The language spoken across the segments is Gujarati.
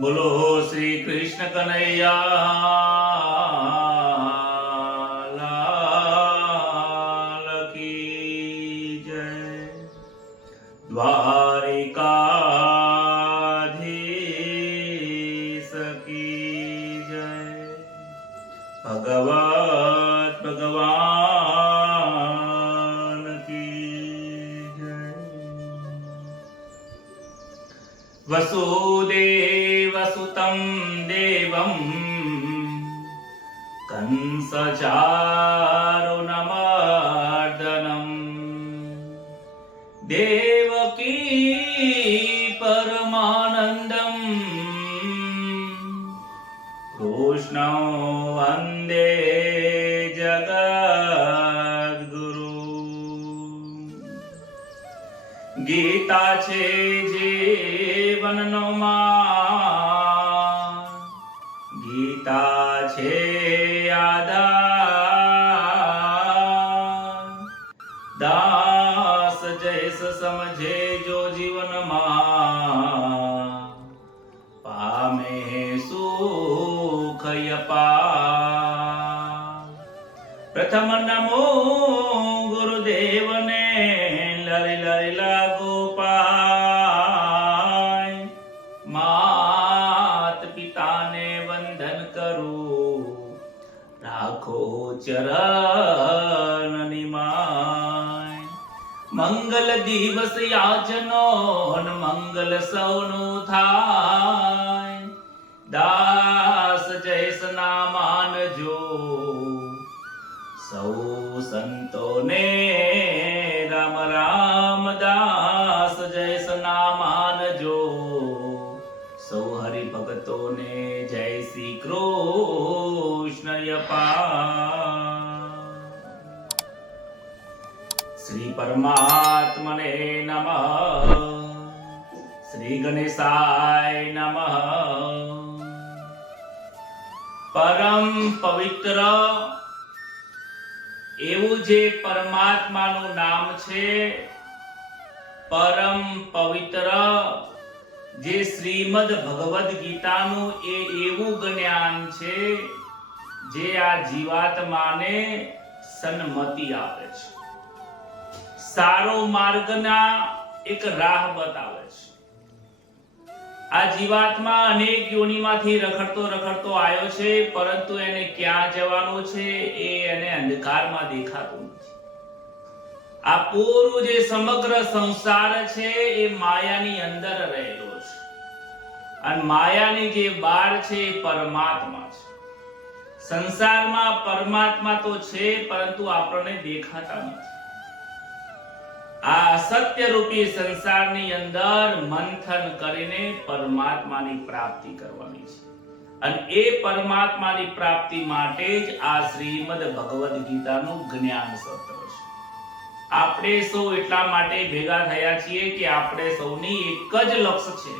બોલો શ્રી કૃષ્ણ કનૈયા લાલ કી જય. દ્વારિકાધીશ કી જય. ભગવત ભગવાન કી જય. વસુદેવસુતં દેવં કંસચારુણમર્દનમ દેવકી પરમાનંદમ કૃષ્ણં વંદે જગદ્ગુરુ. ગીતા છે જીવનનો માર્ગ, ગીતા છે આધાર. દાસ જૈસ સમજે જો જીવનમાં, પામે સુખ અપાર. પ્રથમ નમો ગુરુદેવને, લરી લરી લાગો પાય. માત પિતાને વંદન કરું, રાખો ચરણની માય. મંગલ દિવસ યાચનો મંગલ સૌનું થાય. દાસ જૈસના માનજો, સૌ સંતોને રામ રામ. દાસ જૈસના માનજો, સૌ હરિભક્તોને જય શ્રી કૃષ્ણ અપાર. શ્રી પરમાત્મને નમઃ. શ્રી ગણેશાય નમઃ. પરમ પવિત્ર એવું જે પરમાત્માનું નામ છે, પરમ પવિત્ર જે શ્રીમદ ભગવદ ગીતાનું એ એવું જ્ઞાન છે જે આ જીવાત્માને સન્મતિ આપે છે, સારો માર્ગના એક રાહ બતાવે છે. આ જીવાત્મા અનેક યોનિમાંથી રખડતો આવ્યો છે, પરંતુ એને ક્યાં જવાનું છે એ એને અંધકારમાં દેખાતું નથી. આ પૂરું જે સમગ્ર સંસાર છે એ માયાની અંદર રહેલો છે, અને માયાની જે બહાર છે એ પરમાત્મા છે. સંસારમાં પરમાત્મા તો છે, પરંતુ આપણને દેખાતા નથી. આ સત્ય રૂપી સંસારની અંદર મંથન કરીને પરમાત્માની પ્રાપ્તિ કરવાની છે, અને એ પરમાત્માની પ્રાપ્તિ માટે જ આ શ્રીમદ ભગવદ ગીતાનું જ્ઞાન સત્ર છે. આપણે સૌ એટલા માટે ભેગા થયા છીએ કે આપણે સૌની એક જ લક્ષ્ય છે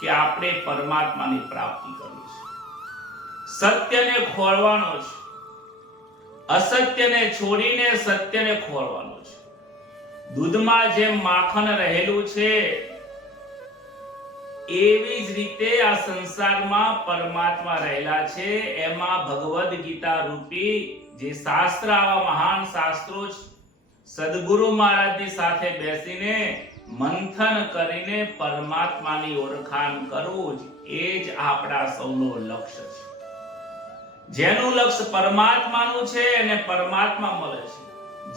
કે આપણે પરમાત્માની પ્રાપ્તિ કરવી છે. સત્યને ખોળવાનો છે, અસત્યને છોડીને સત્યને ખોળવાનો છે. દૂધમાં જેમ માખણ રહેલું છે, એવી જ રીતે આ સંસારમાં પરમાત્મા રહેલા છે. એમાં ભગવદ ગીતા રૂપી જે શાસ્ત્ર, આવા મહાન શાસ્ત્રો સદગુરુ મહારાજની સાથે બેસીને મંથન કરીને પરમાત્માની ઓળખાણ કરવું જ એ જ આપણા સૌનું લક્ષ્ય છે. જેનું લક્ષ્ય પરમાત્માનું છે એને પરમાત્મા મળે છે.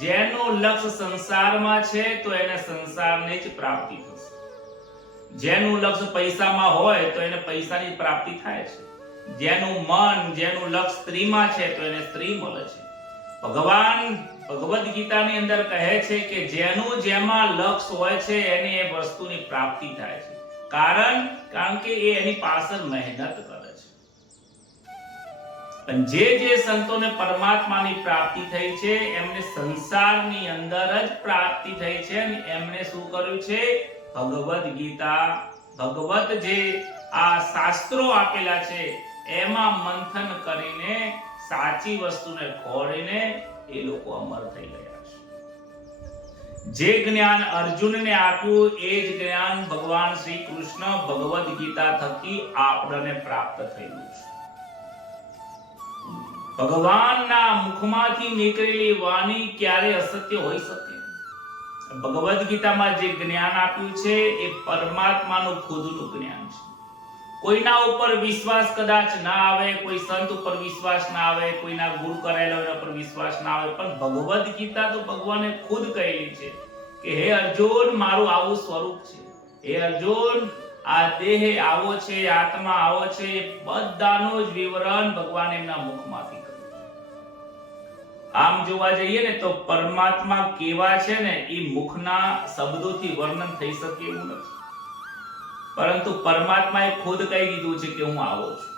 જેનું લક્ષ્ય સંસારમાં છે તો એને સંસારની જ પ્રાપ્તિ થશે. જેનું લક્ષ્ય પૈસામાં હોય તો એને પૈસાની પ્રાપ્તિ થાય છે. જેનું મન, જેનું લક્ષ્ય સ્ત્રીમાં છે તો એને સ્ત્રી મળે છે. ભગવાન ભગવદ ગીતાની અંદર કહે છે કે જેનું જેમાં લક્ષ્ય હોય છે એને એ વસ્તુની પ્રાપ્તિ થાય છે. કારણ કે એ એની પાછળ મહેનત કરે છે. જે સંતોને પરમાત્માની પ્રાપ્તિ થઈ છે એમને સંસારની અંદર જ પ્રાપ્તિ થઈ છે, અને એમણે શું કર્યું છે? ભગવદ ગીતા, ભગવત જે આ શાસ્ત્રો આપેલા છે એમાં મંથન કરીને સાચી વસ્તુને ખોળીને એ લોકો અમર થઈ ગયા છે. જે જ્ઞાન અર્જુનને આપ્યું એ જ જ્ઞાન ભગવાન શ્રી કૃષ્ણ ભગવદ ગીતા થકી આપણને પ્રાપ્ત થયું છે. ભગવાનના મુખમાંથી નીકળેલી વાણી ક્યારે અસત્ય હોઈ શકે? ભગવદ ગીતામાં જે જ્ઞાન આપ્યું છે એ પરમાત્માનું ખુદનું જ્ઞાન છે. કોઈના ઉપર વિશ્વાસ કદાચ ના આવે, કોઈ સંત ઉપર વિશ્વાસ ના આવે, કોઈના ગુરુ કરેલા એના પર વિશ્વાસ ના આવે, પણ ભગવદ ગીતા તો ભગવાને ખુદ કહેલી છે કે હે અર્જુન, મારું આવું સ્વરૂપ છે. હે અર્જુન, આ દેહ આવો છે, આત્મા આવો છે, બધાનું જ વિવરણ ભગવાન એમના મુખમાંથી કર્યું. આમ જોવા જઈએ ને તો પરમાત્મા કેવા છે ને એ મુખના શબ્દોથી વર્ણન થઈ શકે એવું નથી, પરંતુ પરમાત્માએ ખુદ કહી દીધું છે કે હું આવો છું.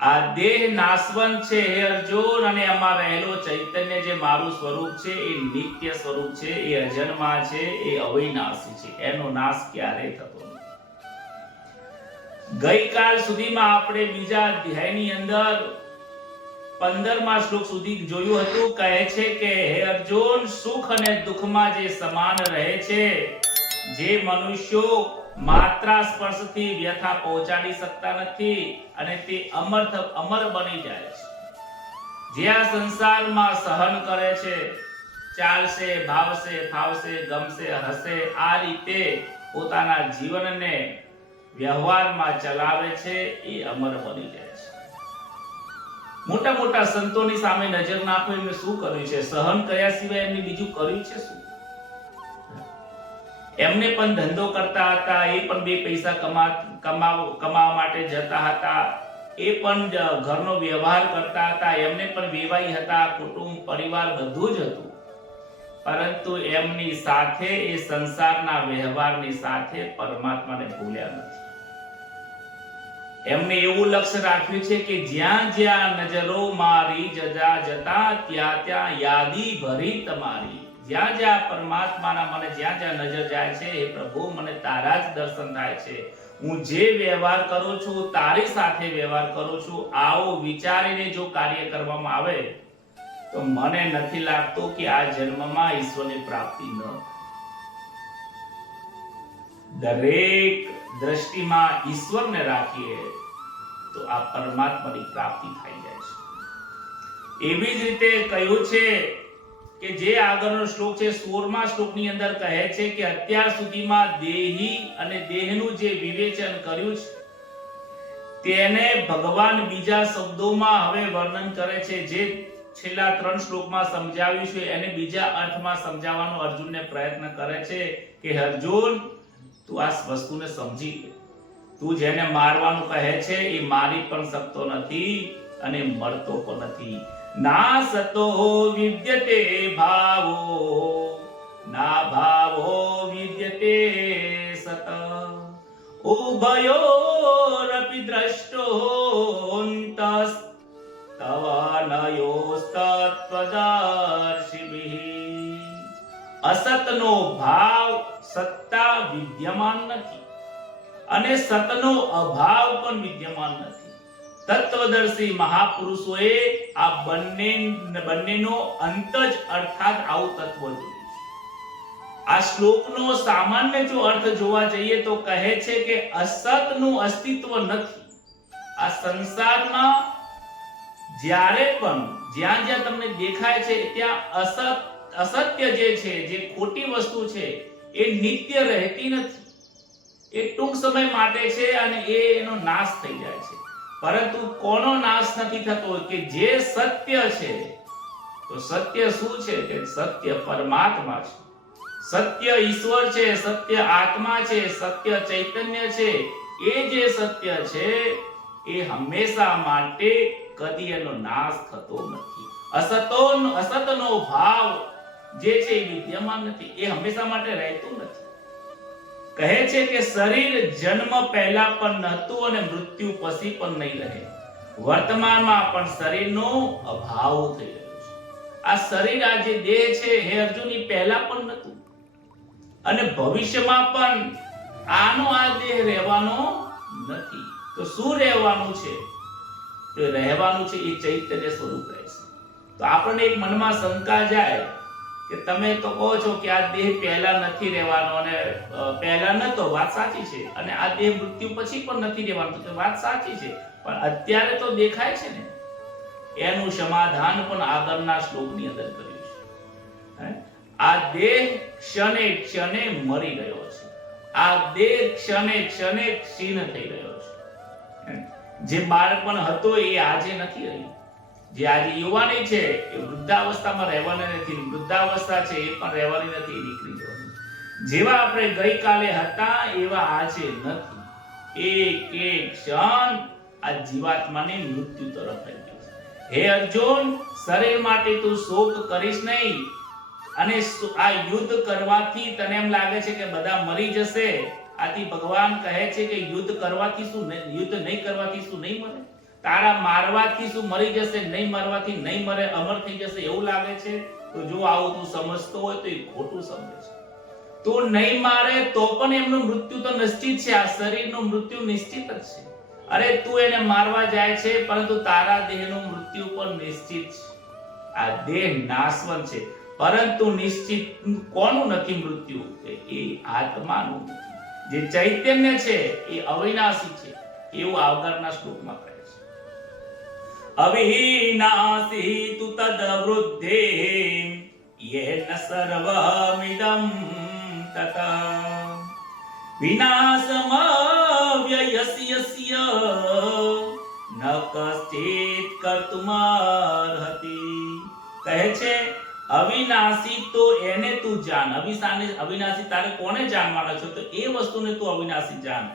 આ દેહ નાશવંત છે હે અર્જુન, અને એમાં રહેલો ચૈતન્ય જે મારું સ્વરૂપ છે એ નિત્ય સ્વરૂપ છે, એ અજન્મા છે, એ અવિનાશી છે, એનો નાશ ક્યારેય થતો નથી. ગઈકાલ સુધીમાં આપણે બીજા અધ્યાયની અંદર 15મા શ્લોક સુધી જોયું હતું. કહે છે કે હે અર્જુન, સુખ અને દુઃખમાં જે સમાન રહે છે, જે મનુષ્યો માત્રા સ્પર્શથી વ્યથા પહોંચાડી શકતા નથી અને તે અમર બની જાય છે, જે આ સંસારમાં સહન કરે છે, ચાલશે, ભાવશે, ફાવશે, ગમશે, હશે, આ રીતે પોતાના જીવનને વ્યવહારમાં ચલાવે છે, એ અમર બની જાય છે. મોટા મોટા સંતોની સામે નજર નાખો, એમને શું કર્યું છે? સહન કર્યા સિવાય એમને બીજું કર્યું છે શું? એમને પણ ધંધો કરતા હતા, એ પણ બે પૈસા કમાવા માટે જતા હતા, એ પણ ઘરનો વ્યવહાર કરતા હતા, એમને પણ વેવાઈ હતા, કુટુંબ પરિવાર બધું જ હતું, પરંતુ એમની સાથે એ સંસારના વ્યવહારની સાથે પરમાત્માને ભૂલ્યા નથી. એમને એવું લક્ષ્ય રાખ્યું છે કે જ્યાં જ્યાં નજરો મારી જતા ત્યાં ત્યાં યાદી ભરી તમારી. જ્યાં જ્યાં પરમાત્માના મને જ્યાં જ્યાં નજર જાય છે, હે પ્રભુ, મને તારા જ દર્શન થાય છે. હું જે વ્યવહાર કરું છું તારી સાથે વ્યવહાર કરું છું, આવો વિચારીને જો કાર્ય કરવામાં આવે તો મને નથી લાગતું કે આ જન્મમાં ઈશ્વરની પ્રાપ્તિ ન થાય. દરેક દ્રષ્ટિમાં ઈશ્વરને રાખીએ તો આ પરમાત્માની પ્રાપ્તિ થઈ જાય છે. એવી જ રીતે કહ્યું છે કે જે આગળનો શ્લોક છે 16મા શ્લોકની અંદર કહે છે કે અત્યાર સુધીમાં દેહી અને દેહનું જે વિવેચન કર્યું છે તેને ભગવાન બીજા શબ્દોમાં હવે વર્ણન કરે છે. જે છેલ્લા 3 શ્લોકમાં સમજાવ્યું છે એને બીજા અર્થમાં સમજાવવાનો અર્જુનને પ્રયત્ન કરે છે કે અર્જુન, તું આ વસ્તુને સમજી લે. તું જેને મારવાનું કહે છે એ મારી પણ શકતો નથી અને મરતો પણ નથી. ના સતો વિદ્યતે ભાવો, ના ભાવો વિદ્યતે સત, ઉભયોરપી દ્રષ્ટોંતસ્ તવનયોસ્તત્વદર્શિભિઃ. અસતનો ભાવ સત્તા વિદ્યમાન નથી અને સતનો અભાવ પણ વિદ્યમાન નથી. તત્વદર્શી મહાપુરુષોએ આ બંનેનો અંત જ અર્થાત આવું તત્વ જોયું છે. આ શ્લોકનો સામાન્ય જો અર્થ જોવા જઈએ તો કહે છે કે અસતનું અસ્તિત્વ નથી. આ સંસારમાં જ્યારે પણ જ્યાં જ્યાં તમને દેખાય છે ત્યાં અસત્ય જે છે, જે ખોટી વસ્તુ છે, એ નિત્ય રહેતી નથી. એ ટૂંક સમય માટે છે અને એનો નાશ થઈ જાય છે. પરંતુ કોનો નાશ નથી થતો? કે જે સત્ય છે. તો સત્ય શું છે? કે સત્ય પરમાત્મા છે, સત્ય ઈશ્વર છે, સત્ય આત્મા છે, સત્ય ચૈતન્ય છે. એ જે સત્ય છે એ હંમેશા માટે કદી એનો નાશ થતો નથી. અસતનો ભાવ જે છે એ વિદ્યમાન નથી, એ હંમેશા માટે રહેતું નથી. કહે છે કે શરીર જન્મ પહેલા પણ નહોતું અને મૃત્યુ પછી પણ નહીં રહે. વર્તમાનમાં પણ શરીરનો અભાવ થઈ રહ્યો છે. આ શરીર, આ જે દેહ છે હે અર્જુન, એ પહેલા પણ નહોતું અને ભવિષ્યમાં પણ આનો આ દેહ રહેવાનો નથી. તો શું રહેવાનું છે? તો રહેવાનું છે એ ચૈતન્ય સ્વરૂપ રહેશે. તો આપણને એક મનમાં શંકા જાય કે તમે તો કહો છો કે આ દેહ પહેલા નથી રહેવાનો અને પહેલા નતો, વાત સાચી છે, અને આ દેહ મૃત્યુ પછી પણ નથી રહેવાનો, તો વાત સાચી છે, પણ અત્યારે તો દેખાય છે ને. એનું સમાધાન પણ આગળના શ્લોકની અંદર કર્યું છે. આ દેહ ક્ષણે ક્ષણે મરી ગયો છે, આ દેહ ક્ષણે ક્ષણે ક્ષીણ થઈ ગયો છે. જે બાળપણ હતો એ આજે નથી રહ્યું, જે આજે યુવાની છે એ વૃદ્ધાવસ્થામાં રહેવાની નથી, વૃદ્ધાવસ્થા છે એ પણ રહેવાની નથી, એ નીકળી જવાનું. જેવા આપણે ગઈકાલે હતા એવા આજે નથી. એક એક ક્ષણ આ જીવાત્માને મૃત્યુ તરફ લઈ ગયો છે. હે અર્જુન, શરીર માટે તું શોક કરીશ નહીં, અને આ યુદ્ધ કરવાથી તને એમ લાગે છે કે બધા મરી જશે, આથી ભગવાન કહે છે કે યુદ્ધ કરવાથી શું, યુદ્ધ નહીં કરવાથી શું નહીં મરે? તારા મારવાથી શું મરી જશે? નહીં મારવાથી નહીં મરે, અમર થઈ જશે એવું લાગે છે? તો જો આવું તું સમજતો હોય તો એ ખોટું સમજે છે. તું નહીં મારે તો પણ એમનું મૃત્યુ તો નિશ્ચિત છે, આ શરીરનું મૃત્યુ નિશ્ચિત જ છે. અરે તું એને મારવા જાય છે, પરંતુ તારા દેહનું મૃત્યુ પણ નિશ્ચિત છે. આ દેહ નાશવંત છે, પરંતુ નિશ્ચિત કોનું નથી મૃત્યુ? એ આત્માનું. જે ચૈતન્ય છે એ અવિનાશી છે, એવું આગળના શ્લોકમાં કહે છે. અવિનાશી તુ તદ વૃદ્ધે યેન સર્વમિદં તત વિનાશમવ્યયસ્ય ન કશ્ચિત કર્તુમર્હતિ. કહે છે અવિનાશી તો એને તું જાણ. અવિનાશી તારે કોને જાણવાનો છો? તો એ વસ્તુને તું અવિનાશી જાણ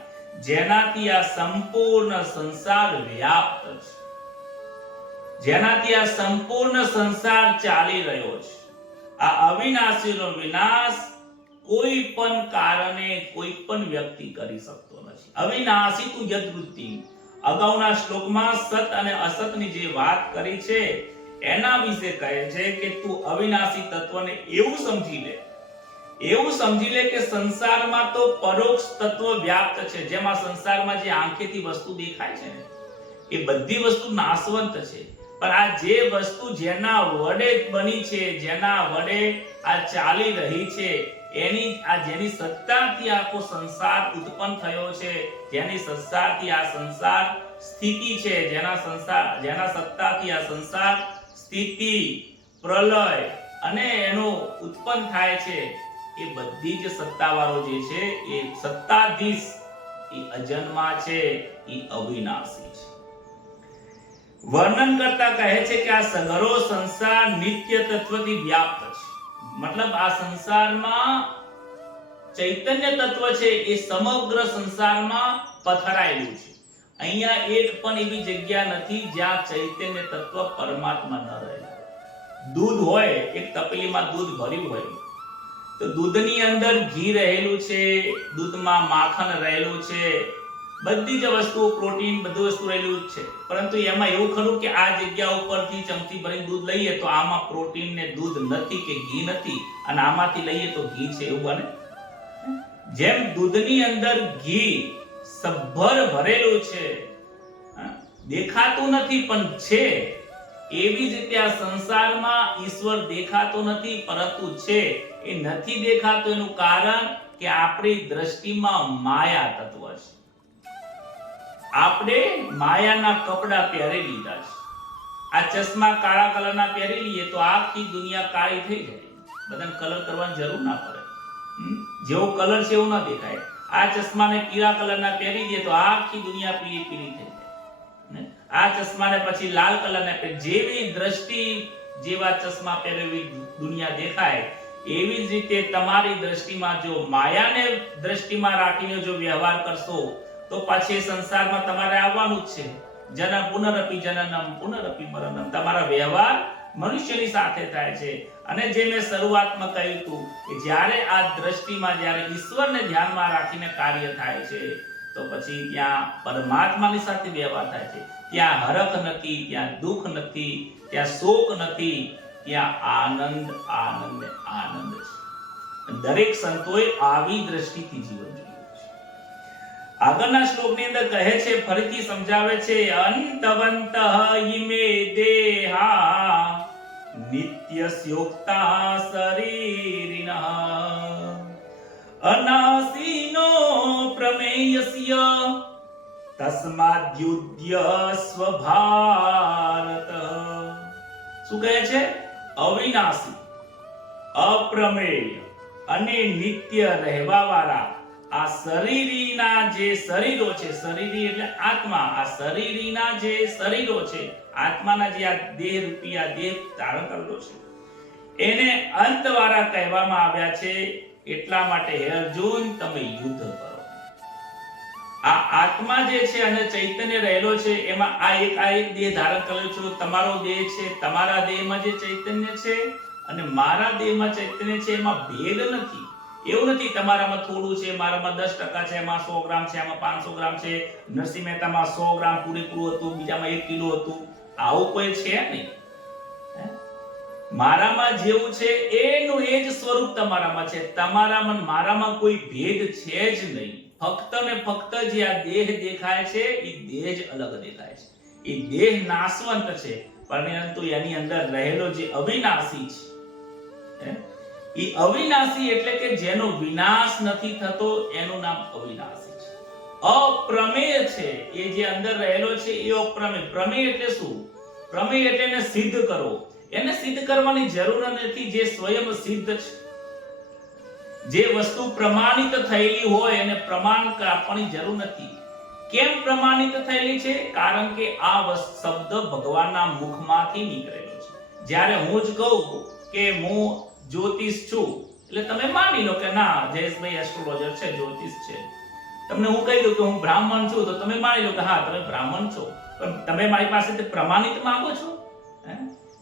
જેનાથી આ સંપૂર્ણ સંસાર વ્યાપ્ત છે, જેનાથી આ સંપૂર્ણ સંસાર ચાલી રહ્યો છે. આ અવિનાશીનો વિનાશ કોઈ પણ કારણે કોઈ પણ વ્યક્તિ કરી શકતો નથી. અવિનાશી તું યદ્વૃત્તિ. અગાઉના શ્લોકમાં સત અને અસતની જે વાત કરી છે એના વિશે કહે છે કે તું અવિનાશી તત્વને એવું સમજી લે કે સંસારમાં તો પરોક્ષ તત્વ વ્યાપ્ત છે. જેમાં સંસારમાં જે આંખેથી વસ્તુ દેખાય છે ને એ બધી વસ્તુ નાશવંત છે, પણ આ જે વસ્તુ જેના વડે બની છે, જેના વડે આ ચાલી રહી છે, એની આ જેની સત્તાથી આખો સંસાર ઉત્પન્ન થયો છે, જેની સત્તાથી આ સંસાર સ્થિતિ છે, જેના સત્તાથી આ સંસાર સ્થિતિ, પ્રલય અને એનો ઉત્પન્ન થાય છે, એ બધી જ સત્તાવાળો જે છે એ સત્તાધીશ, એ અજન્મા છે, એ અવિનાશી છે. વર્ણન કરતા કહે છે કે આ સઘળો સંસાર નિત્ય તત્વથી વ્યાપ્ત છે. મતલબ આ સંસારમાં ચૈતન્ય તત્વ છે એ સમગ્ર સંસારમાં પથરાયેલું છે. અહીંયા એક પણ એવી જગ્યા નથી જ્યાં ચૈતન્ય તત્વ પરમાત્મા ન રહે. દૂધ હોય, એક તપેલીમાં દૂધ ભર્યું હોય તો દૂધની અંદર ઘી રહેલું છે, દૂધમાં માખણ રહેલું છે, બધી જ વસ્તુઓ, પ્રોટીન, બધું વસ્તુ રહેલું છે, પરંતુ એમાં એવું ખરું કે આ જગ્યા ઉપરથી ચમચી ભરીને દૂધ લઈએ તો આમાં પ્રોટીન ને દૂધ નથી કે ઘી નથી, અને આમાંથી લઈએ તો ઘી છે, એવું બને? જેમ દૂધની અંદર ઘી સભર ભરેલું છે, દેખાતું નથી પણ છે, એવી જ રીતે આ સંસારમાં ઈશ્વર દેખાતો નથી પરંતુ છે. એ નથી દેખાતું એનું કારણ કે આપણી દ્રષ્ટિમાં માયા તત્વ છે. આપણે માયાના કપડા પહેરી લીધા છે. આ ચશ્મા કાળા કલરના પહેરી લઈએ તો આખી દુનિયા કાળી થઈ જાય, બધાને કલર કરવાની જરૂર ના પડે. જેવો કલર છે એવું ના દેખાય. આ ચશ્માને પીળા કલરના પહેરી દઈએ તો આખી દુનિયા પીળી પીળી થઈ જાય. આ ચશ્માને પછી લાલ કલરના પહેરી, જેવી દ્રષ્ટિ જેવા ચશ્મા પહેરેવી દુનિયા દેખાય, એવી જ રીતે તમારી દ્રષ્ટિમાં જો માયાને દ્રષ્ટિમાં રાખીને જો વ્યવહાર કરશો તો પછી સંસારમાં તમારે આવવાનું જ છે. જન્મ પુનરપી જનનમ પુનરપી મરણમ. તમારા વ્યવહાર મનુષ્યની સાથે થાય છે. અને જે મેં શરૂઆતમાં કહ્યું હતું કે જ્યારે આ દ્રષ્ટિમાં જ્યારે ઈશ્વરને ધ્યાનમાં રાખીને કાર્ય થાય છે તો પછી ત્યાં પરમાત્માની સાથે વ્યવહાર થાય છે. ત્યાં હરખ નથી, ત્યાં દુઃખ નથી, ત્યાં શોક નથી, ત્યાં આનંદ આનંદ આનંદ છે. દરેક સંતોએ આવી દ્રષ્ટિથી જીવન જીવ્યું છે. આગળના શ્લોકની અંદર કહે છે, ફરીથી સમજાવે છે, અંતવંતઃ ઈમે દેહા નિત્યસ્યોક્તા શરીરિનઃ અનાસીનો પ્રમેયસ્ય તસ્માદ્યુદ્ય સ્વભારત. શું કહે છે? અવિનાશી, અપ્રમેય અને નિત્ય રહેવા વાળા આ શરીરીના જે શરીરો છે, શરીરી એટલે આત્મા, આ શરીરીના જે શરીરો છે, આત્માના જે આ દેહ રૂપી આ દેહ ધારણ કરેલો છે, એને અંતવાળા કહેવામાં આવ્યા છે. એટલા માટે હે અર્જુન, તમે યુદ્ધ કરો. આ આત્મા જે છે અને ચૈતન્ય રહેલો છે, એમાં આ એક દેહ ધારણ કરેલો છે. તમારો દેહ છે, તમારા દેહમાં જે ચૈતન્ય છે અને મારા દેહમાં ચૈતન્ય છે, એમાં ભેદ નથી. એવું નથી તમારામાં થોડું છે, મારામાં 10% છે, એમાં 100 ગ્રામ છે, એમાં 500 ગ્રામ છે, નરસિંહ મહેતામાં 100 ગ્રામ પૂરેપૂરું હતું, બીજામાં 1 કિલો હતું. આવું કોઈ છે નહીં. મારામાં જેવું છે એનું એ જ સ્વરૂપ તમારામાં છે. તમારામાં મારામાં કોઈ ભેદ છે જ નહીં. ફક્ત ને ફક્ત જે આ દેહ દેખાય છે એ દેહ જ અલગ દેખાય છે. એ દેહ નાશવંત છે, પરંતુ એની અંદર રહેલો જે અવિનાશી છે, એ અવિનાશી એટલે કે જેનો વિનાશ નથી થતો, એનું નામ અવિનાશી છે. અપ્રમેય છે, એ જે અંદર રહેલો છે એ અપ્રમેય. પ્રમેય એટલે શું? પ્રમેય એટલે એને સિદ્ધ કરો. એને સિદ્ધ કરવાની જરૂર નથી, જે સ્વયં સિદ્ધ છે. જે વસ્તુ પ્રમાણિત થયેલી હોય એને પ્રમાણ આપવાની જરૂર નથી. કેમ પ્રમાણિત થયેલી છે? કારણ કે આ શબ્દ ભગવાનના મુખમાંથી નીકળેલો છે. જ્યારે હું જ કહું કે હું જ્યોતિષ છું, એટલે તમે માની લો કે ના, જયેશભાઈ એસ્ટ્રોલોજર છે, જ્યોતિષ છે. તમને હું કહી દઉં કે હું બ્રાહ્મણ છું, તો તમે માની લો કે હા, તમે બ્રાહ્મણ છો. પણ તમે મારી પાસેથી પ્રમાણિત માંગો છો?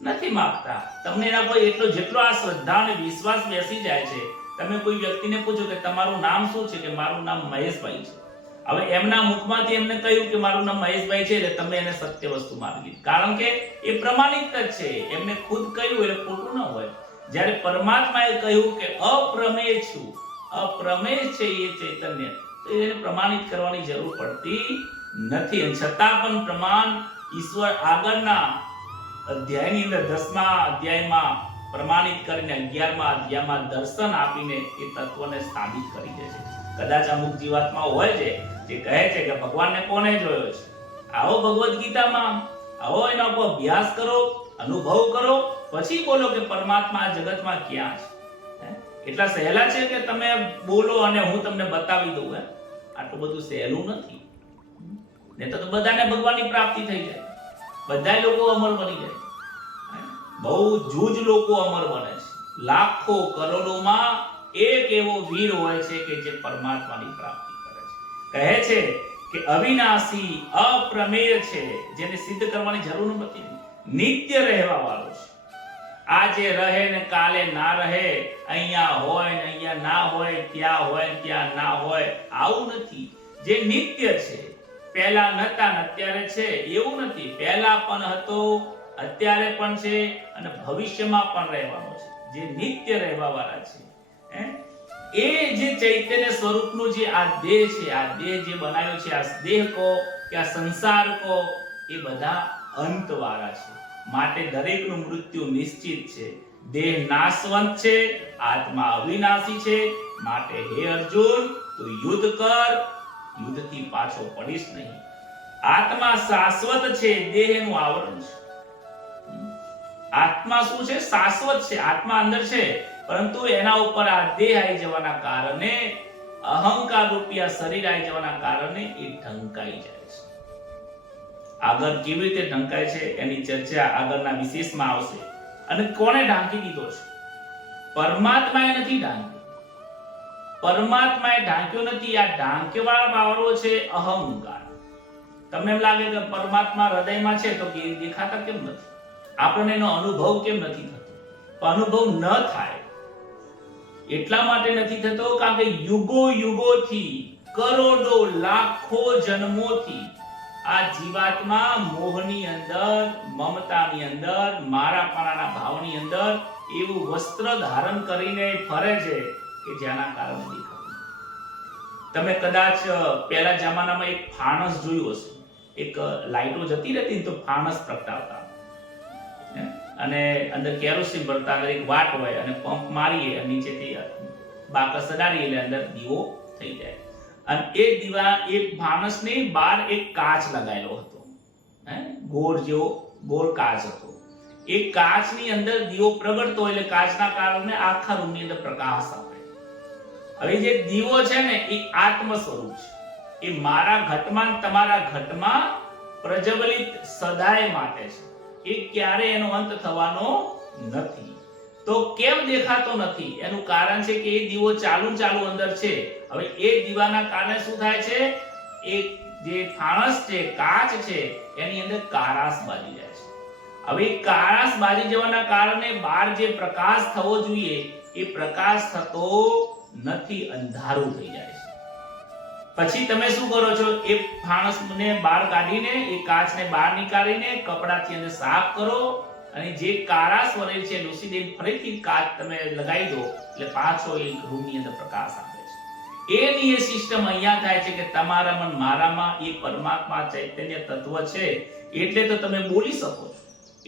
નથી માંગતા. તમને એના પર એટલો જેટલો આ શ્રદ્ધા અને વિશ્વાસ બેસી જાય છે, તમે કોઈ વ્યક્તિને પૂછો કે તમારું નામ શું છે, કે મારું નામ મહેશભાઈ છે. હવે એમના મુખમાંથી એમને કહ્યું કે મારું નામ મહેશભાઈ છે, એટલે તમે એને સત્ય વસ્તુ માની લીધી. કારણ કે એ પ્રમાણિત જ છે. એમને ખુદ કહ્યું એટલે ખોટું ન હોય. જ્યારે પરમાત્માએ કહ્યું કે અપ્રમેય છું, અપ્રમેય છે એ ચૈતન્ય, તો એને પ્રમાણિત કરવાની જરૂર પડતી નથી. અને છતાં પણ પ્રમાણ ઈશ્વર આગળના અધ્યાયની અંદર 10મા અધ્યાયમાં પ્રમાણિત કરીને 11મા અધ્યાયમાં દર્શન આપીને એ તત્વને સાબિત કરી દે છે. કદાચ અમુક જીવાત્માઓ હોય છે જે કહે છે કે ભગવાનને કોને જોયો છે. આવો ભગવદ ગીતામાં આવો એનો અભ્યાસ કરો, અનુભવ કરો, પછી બોલો કે પરમાત્મા જગતમાં ક્યાં છે. એટલા સહેલા છે કે તમે બોલો અને હું તમને બતાવી દઉં. આટલું બધું સહેલું નથી. ને તો બધાને ભગવાનની પ્રાપ્તિ થઈ જાય, બધા લોકો અમર બની જાય. બહુ જૂજ લોકો અમર બને છે. લાખો કરોડોમાં એક એવો વીર હોય છે કે જે પરમાત્માની પ્રાપ્તિ કરે છે. કહે છે કે અવિનાશી, અપ્રમેય છે, જેને સિદ્ધ કરવાની જરૂર નથી, નિત્ય રહેવા વાળો છે. આજે રહે ને કાલે ના રહે, અહીંયા હોય ને અહીંયા ના હોય, ત્યાં હોય ને ત્યાં ના હોય, આવું નથી. જે નિત્ય છે, પહેલા નતા ને અત્યારે છે, એવું નથી. પહેલા પણ હતો, અત્યારે પણ છે અને ભવિષ્યમાં પણ રહેવાનો છે. જે નિત્ય રહેવા વાળા છે, એ જે ચૈતન્ય સ્વરૂપનું જે આ દેહ છે, આ દેહ જે બનાવ્યો છે, આ દેહ કો કે આ સંસાર કો, એ બધા અંત વાળા છે. માટે દરેકનું મૃત્યુ નિશ્ચિત છે. દેહ નાશવંત છે, આત્મા અવિનાશી છે. માટે હે અર્જુન, તું યુદ્ધ કર, યુદ્ધથી પાછો પડીશ નહીં. આત્મા શાશ્વત છે, દેહનું આવરણ છે. આત્મા શું છે? શાશ્વત છે. આત્મા અંદર છે, પરંતુ એના ઉપર આ દેહ આવી જવાના કારણે, અહંકાર રૂપી આ શરીર આવી જવાના કારણે એ ઢંકાઈ જાય છે. આગળ કેવી રીતે ઢંકાય છે એની ચર્ચા આગળના વિશેષમાં આવશે. અને કોણે ઢાંકી દીધો છે? પરમાત્માએ નથી ઢાંક્યો. પરમાત્માએ ઢાંક્યો નથી. આ ઢાંકવા વાળો છે અહંકાર. તમને એમ લાગે કે પરમાત્મા હૃદયમાં છે, તો દેખાતા કેમ નથી? આપણને એનો અનુભવ કેમ નથી થતો? અનુભવ ન થાય એટલા માટે નથી થતો કારણ કે યુગો યુગોથી, કરોડો લાખો જન્મોથી આ જીવાત્મા મોહની અંદર, મમતાની અંદર, મારાપણાના ભાવની અંદર એવું વસ્ત્ર ધારણ કરીને ફરે છે કે જેના કારણે દેખાતું. તમે કદાચ પહેલા જમાનામાં એક ફાણસ જોયું હશે. એક લાઈટો જતી રહેતી તો ફાણસ પ્રગટાવતા. અને અંદર કેરોસીન ભરતા અંદર એક વાટ હોય અને પંપ મારીએ અને નીચેથી બાકસ સડાડીએ એટલે અંદર દીવો થઈ જાય. અને એ દીવા એક ફાનસની બહાર એક કાચ લગાવેલો હતો, ગોળ જેવો ગોળ કાચ હતો. એ કાચની અંદર દીવો પ્રગટતો એટલે કાચના કારણે આખા રૂમની અંદર પ્રકાશ આવે. હવે જે દીવો છે ને એ આત્મ સ્વરૂપ છે. એ મારા ઘટમાં તમારા ઘટમાં પ્રજ્વલિત સદાય માટે છે. એ ક્યારે એનો અંત થવાનો નથી. તો કેમ દેખાતો નથી? એનું કારણ છે કે એ દીવો ચાલુ અંદર છે. હવે એ દીવાના કારણે શું થાય છે? એ જે ફાણસ છે, કાચ છે, એની અંદર કારાસ બાજી જાય છે. હવે કારાસ બાજી જવાના કારણે બહાર જે પ્રકાશ થવો જોઈએ એ પ્રકાશ થતો નથી, અંધારું થઈ જાય છે. પછી તમે શું કરો છો? એ ફાણસને બહાર કાઢીને એ કાચને બહાર નીકાળીને કપડાથી અંદર સાફ કરો અને જે કારાસ વરેલ છે લૂસી દઈને ફરીથી કાચ તમે લગાવી દો એટલે પાછો એ રૂમની અંદર પ્રકાશ આવે છે. એની એ સિસ્ટમ અહીંયા થાય છે કે તમારા મન મારામાં એ પરમાત્મા ચૈતન્ય તત્વ છે એટલે તો તમે બોલી શકો છો,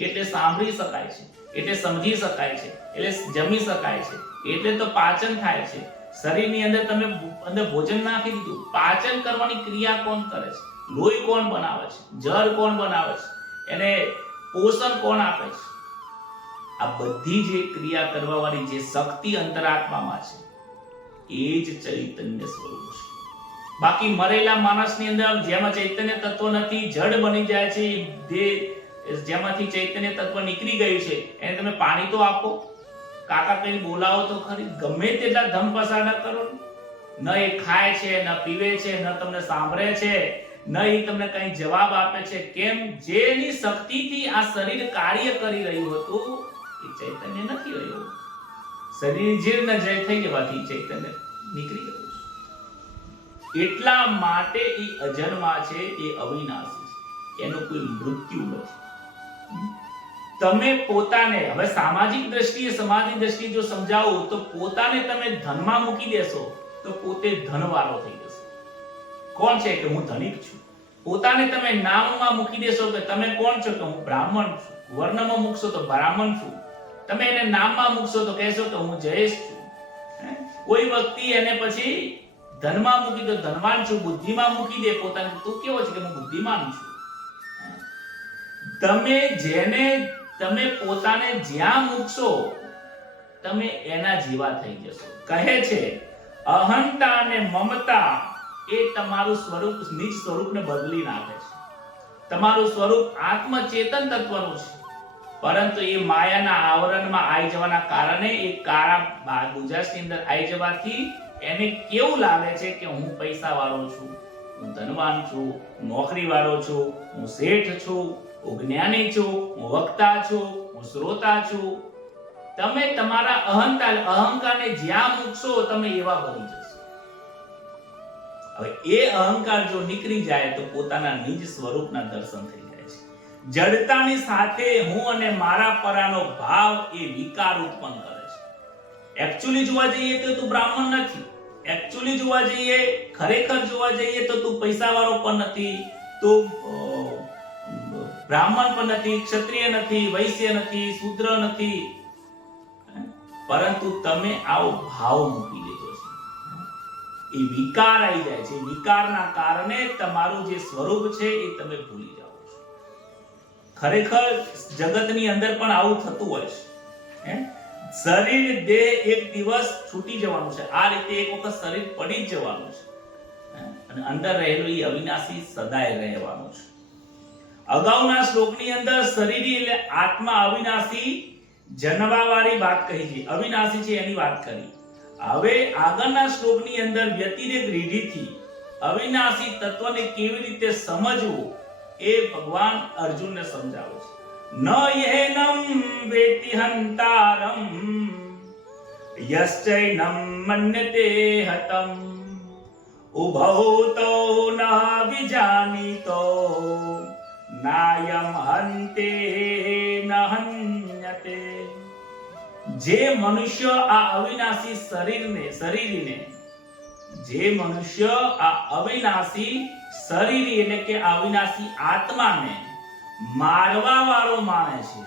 એટલે સાંભળી શકાય છે, એટલે સમજી શકાય છે, એટલે જમી શકાય છે, એટલે તો પાચન થાય છે. શરીરની અંદર તમે અંદર ભોજન નાખી દીધું, પાચન કરવાની ક્રિયા કોણ કરે છે? લોહી કોણ બનાવે છે? જળ કોણ બનાવે છે? એને પોષણ કોણ આપે છે? આ બધી જે ક્રિયા કરવા વાળી જે શક્તિ અંતરાત્મામાં છે એ જ ચૈતન્ય સ્વરૂપ છે. બાકી મરેલા માણસની અંદર જેમાં ચૈતન્ય તત્વ નથી, જડ બની જાય છે, જેમાંથી ચૈતન્ય તત્વ નીકળી ગયું છે એને તમે પાણી તો આપો, કાકા કઈ બોલાવો તો ખરી. ગમે તેટલા ધમ પસાડા કરો, ન એ ખાય છે, ન પીવે છે, ન તમને સાંભળે છે, ન એ તમને કઈ જવાબ આપે છે. કેમ? જેની શક્તિથી આ શરીર કાર્ય કરી રહ્યું હતું એ ચૈતન્ય નથી રહ્યું. શરીર જીર્ણ જય થઈ જવાથી ચૈતન્ય નીકળી ગયું છે. એટલા માટે એ અજન્મા છે, એ અવિનાશી છે, એનું કોઈ મૃત્યુ નથી. તમે પોતાને હવે સામાજિક દ્રષ્ટિએ, સમાજની દ્રષ્ટિએ જો સમજાવો તો પોતાને તમે ધનમાં મૂકી દેશો તો પોતે ધનવાળો થઈ જશે. કોણ છે કે હું ધનિક છું? પોતાને તમે નામમાં મૂકી દેશો કે તમે કોણ છો? કે હું બ્રાહ્મણ છું. વર્ણમાં મૂકશો તો બ્રાહ્મણ છું. તમે એને નામમાં મૂકશો તો કહેશો કે હું જયેશ છું. કોઈ વ્યક્તિ એને પછી ધનમાં મૂકી દો ધનવાન છું, બુદ્ધિમાં મૂકી દે પોતાને, તું કેવો છે કે હું બુદ્ધિમાન છું. તમે પોતાને જ્યાં મૂકશો તમે એના જેવા થઈ જશો. કહે છે અહંતા અને મમતા એ તમારું સ્વરૂપ, નિજ સ્વરૂપને બદલી નાખે છે. તમારું સ્વરૂપ આત્મચેતન તત્વનું છે, પરંતુ એ માયાના આવરણમાં આવી જવાના કારણે એ કાળા ગુજાસની અંદર આવી જવાથી એને કેવું લાગે છે કે હું પૈસા વાળો છું, હું ધનવાન છું, હું નોકરી વાળો છું, હું શેઠ છું, હું જ્ઞાની છું, હું વક્તા છું, હું શ્રોતા છું. તમે તમારા અહંકારને જ્યાં મૂકશો તમે એવા બની જશો. હવે એ અહંકાર જો નીકળી જાય તો પોતાના નિજ સ્વરૂપના દર્શન થઈ જાય છે. જડતાની સાથે હું અને મારા પરાનો ભાવ એ વિકાર ઉત્પન્ન કરે છે. એકચ્યુઅલી જોવા જઈએ તો તું બ્રાહ્મણ નથી. એકચ્યુઅલી જોવા જઈએ, ખરેખર જોવા જઈએ તો તું પૈસાવાળો પણ નથી, તું બ્રાહ્મણ પણ નથી, ક્ષત્રિય નથી, વૈશ્ય નથી, શૂદ્ર નથી, પરંતુ તમે આવો ભાવ મૂકી દીધો છે. એ વિકાર આવી જાય છે. વિકારના કારણે તમારું જે સ્વરૂપ છે એ તમે ભૂલી જાઓ છો. ખરેખર જગતની અંદર પણ આવું થતું હોય છે. શરીર દેહ એક દિવસ છૂટી જવાનું છે. આ રીતે એક વખત શરીર પડી જ જવાનું છે અને અંદર રહેલું એ અવિનાશી સદાય રહેવાનું છે. અગાઉના શ્લોકની અંદર શરીર એટલે આત્મા અવિનાશી જન્મવાવાળી વાત કહી છે, અવિનાશી છે એની વાત કરી. હવે આગળના શ્લોકની અંદર વ્યતિરેક રીઢીથી અવિનાશી તત્વને કેવી રીતે સમજવું એ ભગવાન અર્જુનને સમજાવે છે. ન યેનમ વેતિ હંતારમ યશ્ચૈનમ મન્યતે હતમ ઉભૌતો ન વિજાનીતો નાયમ હંતે ન હન્યતે. જે મનુષ્ય આ અવિનાશી શરીરને જે મનુષ્ય આ અવિનાશી શરીર એટલે કે અવિનાશી આત્માને મારવા વાળો માને છે,